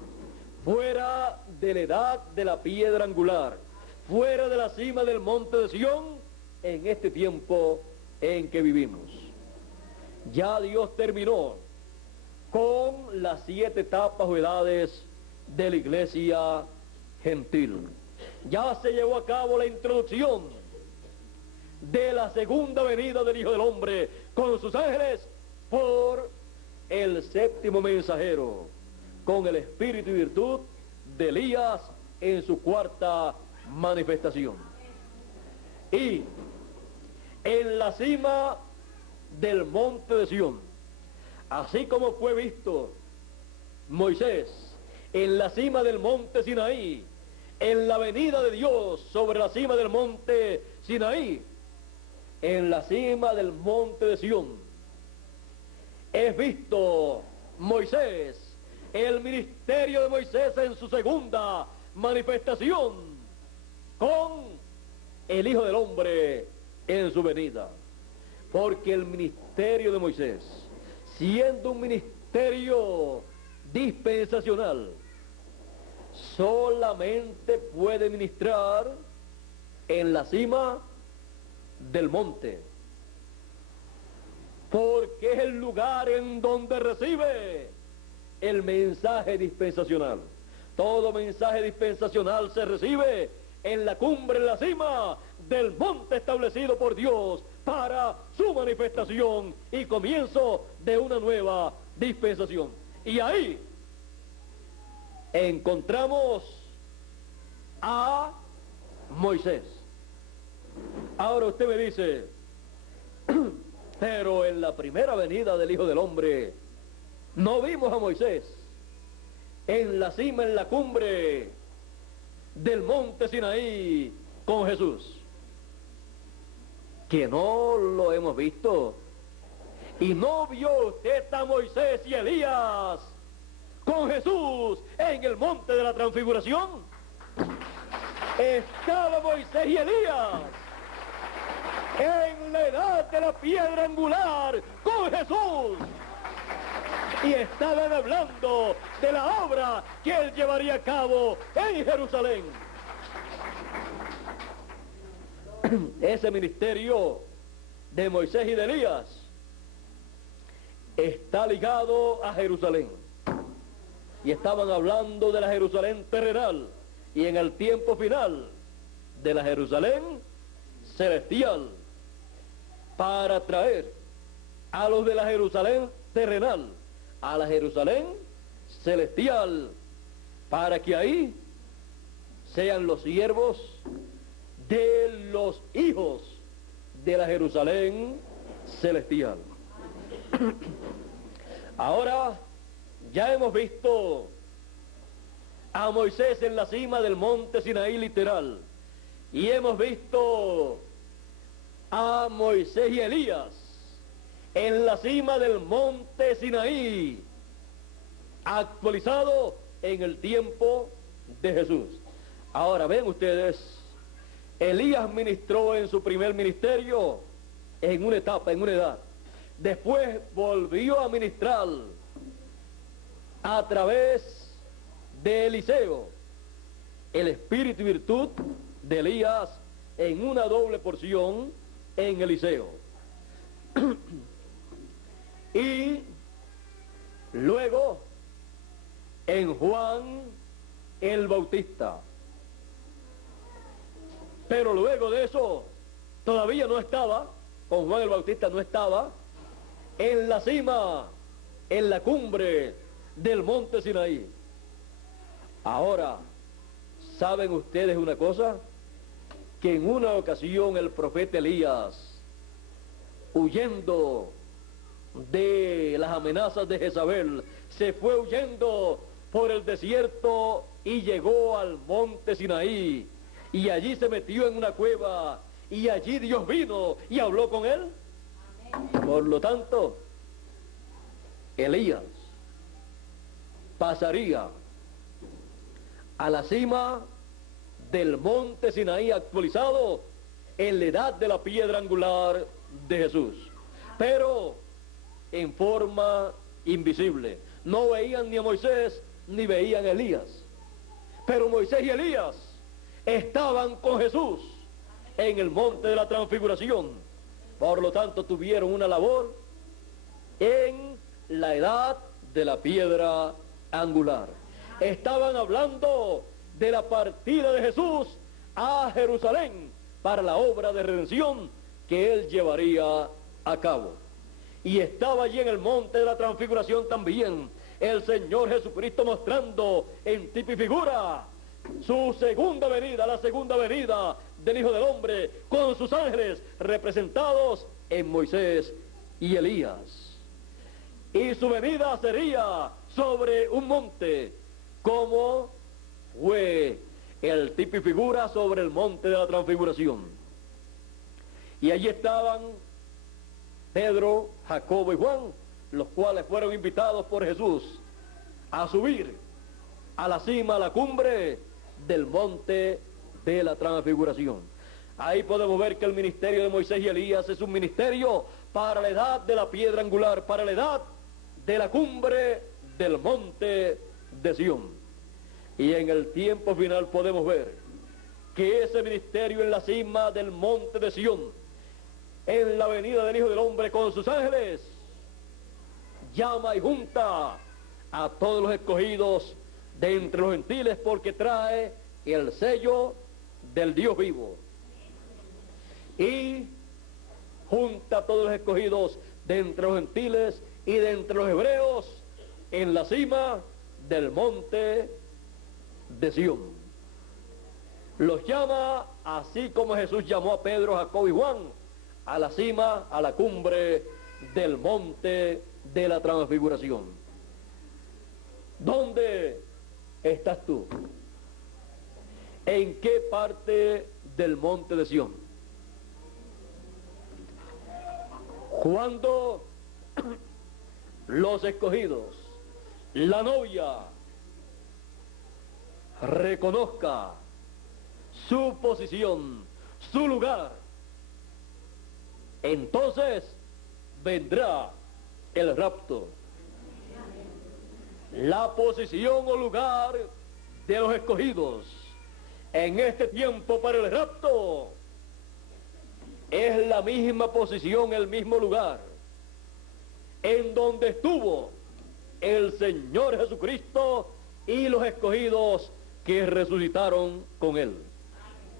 fuera de la edad de la piedra angular, fuera de la cima del monte de Sión, en este tiempo en que vivimos. Ya Dios terminó con las 7 etapas o edades de la iglesia gentil. Ya se llevó a cabo la introducción de la segunda venida del Hijo del Hombre con sus ángeles por el 7º mensajero, con el espíritu y virtud de Elías en su 4ª manifestación. Y en la cima del monte de Sión, así como fue visto Moisés en la cima del monte Sinaí, en la venida de Dios sobre la cima del monte Sinaí, en la cima del monte de Sión, es visto Moisés, el ministerio de Moisés en su 2ª manifestación, con el Hijo del Hombre en su venida. Porque el ministerio de Moisés, siendo un ministerio dispensacional, solamente puede ministrar en la cima del monte, porque es el lugar en donde recibe el mensaje dispensacional. Todo mensaje dispensacional se recibe en la cumbre, en la cima del monte establecido por Dios para su manifestación y comienzo de una nueva dispensación. Y ahí encontramos a Moisés. Ahora usted me dice, pero en la primera venida del Hijo del Hombre no vimos a Moisés en la cima, en la cumbre del monte Sinaí con Jesús. Que no lo hemos visto. Y no vio usted a Moisés y Elías con Jesús en el monte de la transfiguración. Estaba Moisés y Elías en la edad de la piedra angular con Jesús, y estaban hablando de la obra que él llevaría a cabo en Jerusalén. Ese ministerio de Moisés y de Elías está ligado a Jerusalén, y estaban hablando de la Jerusalén terrenal, y en el tiempo final de la Jerusalén celestial, para traer a los de la Jerusalén terrenal a la Jerusalén celestial, para que ahí sean los siervos de los hijos de la Jerusalén celestial. Ahora ya hemos visto a Moisés en la cima del monte Sinaí literal, y hemos visto a Moisés y Elías en la cima del monte Sinaí, actualizado en el tiempo de Jesús. Ahora ven ustedes, Elías ministró en su primer ministerio en una etapa, en una edad. Después volvió a ministrar a través de Eliseo el espíritu y virtud de Elías en una doble porción en Eliseo. Y luego en Juan el Bautista. Pero luego de eso todavía no estaba, con Juan el Bautista no estaba en la cima, en la cumbre del monte Sinaí. Ahora, ¿saben ustedes una cosa? Que en una ocasión el profeta Elías, huyendo de las amenazas de Jezabel, se fue huyendo por el desierto y llegó al monte Sinaí, y allí se metió en una cueva, y allí Dios vino y habló con él. Amén. Por lo tanto, Elías pasaría a la cima del monte Sinaí actualizado en la edad de la piedra angular de Jesús, pero en forma invisible. No veían ni a Moisés ni veían a Elías, pero Moisés y Elías estaban con Jesús en el monte de la transfiguración. Por lo tanto tuvieron una labor en la edad de la piedra angular. Estaban hablando de la partida de Jesús a Jerusalén para la obra de redención que él llevaría a cabo. Y estaba allí en el monte de la transfiguración también el Señor Jesucristo, mostrando en tipo y figura su segunda venida, la segunda venida del Hijo del Hombre, con sus ángeles representados en Moisés y Elías. Y su venida sería sobre un monte, como fue el tipo y figura sobre el monte de la transfiguración. Y allí estaban Pedro, Jacobo y Juan, los cuales fueron invitados por Jesús a subir a la cima, a la cumbre del monte de la transfiguración. Ahí podemos ver que el ministerio de Moisés y Elías es un ministerio para la edad de la piedra angular, para la edad de la cumbre del monte de Sión. Y en el tiempo final podemos ver que ese ministerio en la cima del monte de Sión, en la venida del Hijo del Hombre con sus ángeles, llama y junta a todos los escogidos de entre los gentiles, porque trae el sello del Dios vivo. Y junta a todos los escogidos de entre los gentiles y de entre los hebreos en la cima del monte de Sión. Los llama así como Jesús llamó a Pedro, Jacobo y Juan a la cima, a la cumbre del monte de la transfiguración. ¿Dónde estás tú? ¿En qué parte del monte de Sión? Cuando los escogidos, la novia, reconozca su posición, su lugar, entonces vendrá el rapto. La posición o lugar de los escogidos en este tiempo para el rapto es la misma posición, el mismo lugar en donde estuvo el Señor Jesucristo y los escogidos que resucitaron con él.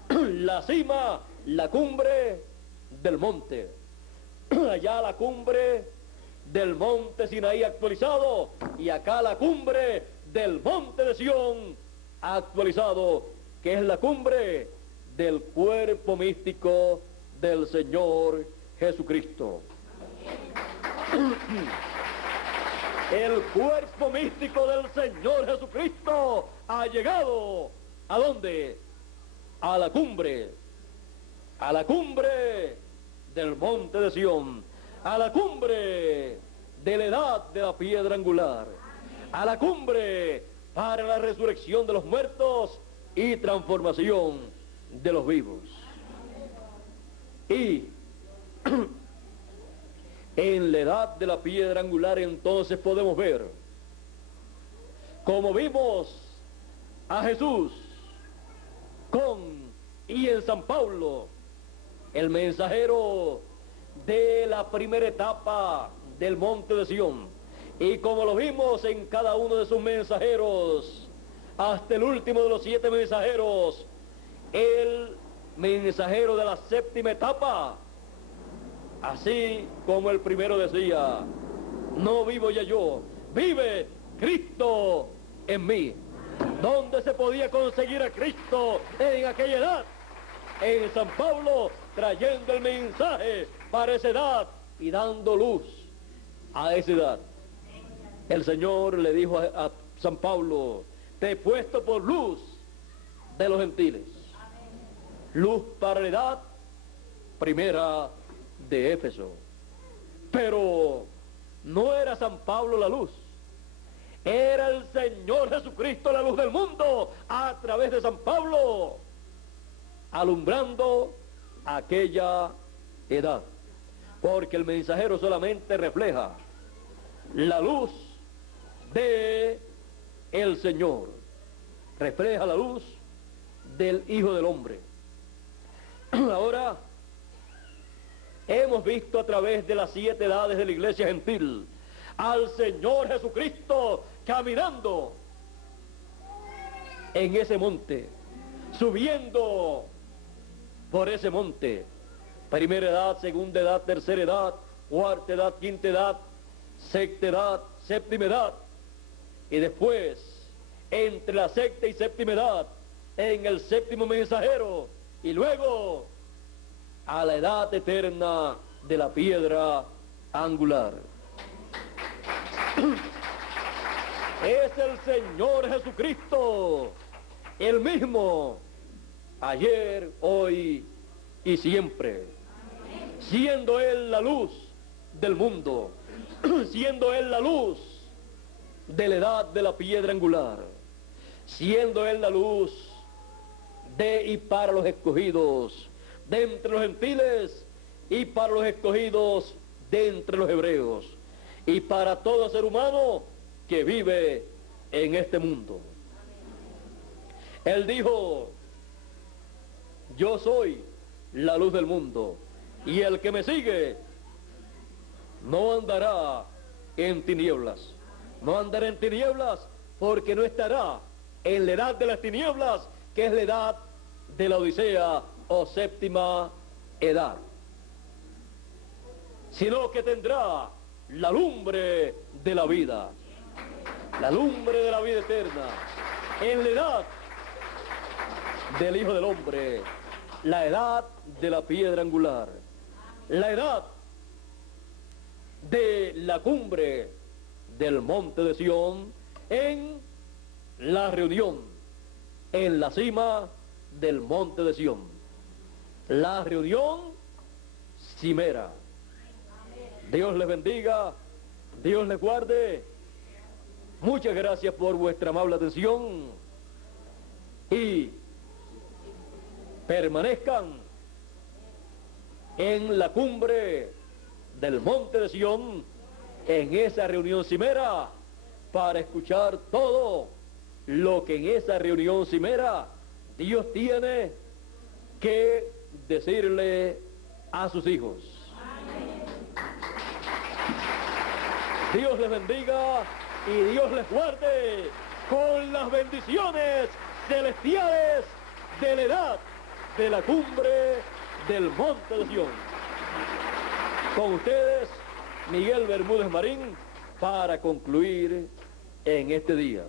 La cima, la cumbre del monte, allá la cumbre del monte Sinaí actualizado, y acá la cumbre del monte de Sión actualizado, que es la cumbre del cuerpo místico del Señor Jesucristo. El cuerpo místico del Señor Jesucristo ha llegado, ¿a dónde? A la cumbre del monte de Sión, a la cumbre de la edad de la piedra angular, a la cumbre para la resurrección de los muertos y transformación de los vivos. Y en la edad de la piedra angular entonces podemos ver, como vimos a Jesús y en San Pablo, el mensajero de la primera etapa del monte de Sión. Y como lo vimos en cada uno de sus mensajeros, hasta el último de los 7 mensajeros, el mensajero de la séptima etapa, así como el primero decía, no vivo ya yo, vive Cristo en mí. ¿Dónde se podía conseguir a Cristo en aquella edad? En San Pablo, trayendo el mensaje para esa edad y dando luz a esa edad. El Señor le dijo a San Pablo, te he puesto por luz de los gentiles. Luz para la edad primera de Éfeso. Pero no era San Pablo la luz, era el Señor Jesucristo la luz del mundo a través de San Pablo, alumbrando aquella edad. Porque el mensajero solamente refleja la luz de el Señor, refleja la luz del Hijo del Hombre. Ahora hemos visto a través de las 7 edades de la iglesia gentil al Señor Jesucristo caminando en ese monte, subiendo por ese monte. Primera edad, segunda edad, tercera edad, cuarta edad, quinta edad, sexta edad, séptima edad. Y después, entre la sexta y séptima edad, en el séptimo mensajero, y luego a la edad eterna de la piedra angular. Es el Señor Jesucristo, el mismo, ayer, hoy y siempre, siendo Él la luz del mundo, siendo Él la luz de la edad de la piedra angular, siendo Él la luz de y para los escogidos de entre los gentiles y para los escogidos de entre los hebreos y para todo ser humano que vive en este mundo. Él dijo, yo soy la luz del mundo, y el que me sigue no andará en tinieblas. No andará en tinieblas porque no estará en la edad de las tinieblas, que es la edad de la Odisea o séptima edad, sino que tendrá la lumbre de la vida, la lumbre de la vida eterna, en la edad del Hijo del Hombre, la edad de la piedra angular, la edad de la cumbre del monte de Sión, en la reunión, en la cima del monte de Sión, la reunión cimera. Dios les bendiga, Dios les guarde. Muchas gracias por vuestra amable atención y permanezcan en la cumbre del monte de Sión, en esa reunión cimera, para escuchar todo lo que en esa reunión cimera Dios tiene que decirle a sus hijos. Dios les bendiga y Dios les guarde con las bendiciones celestiales de la edad de la cumbre del monte de Sión. Con ustedes, Miguel Bermúdez Marín, para concluir en este día.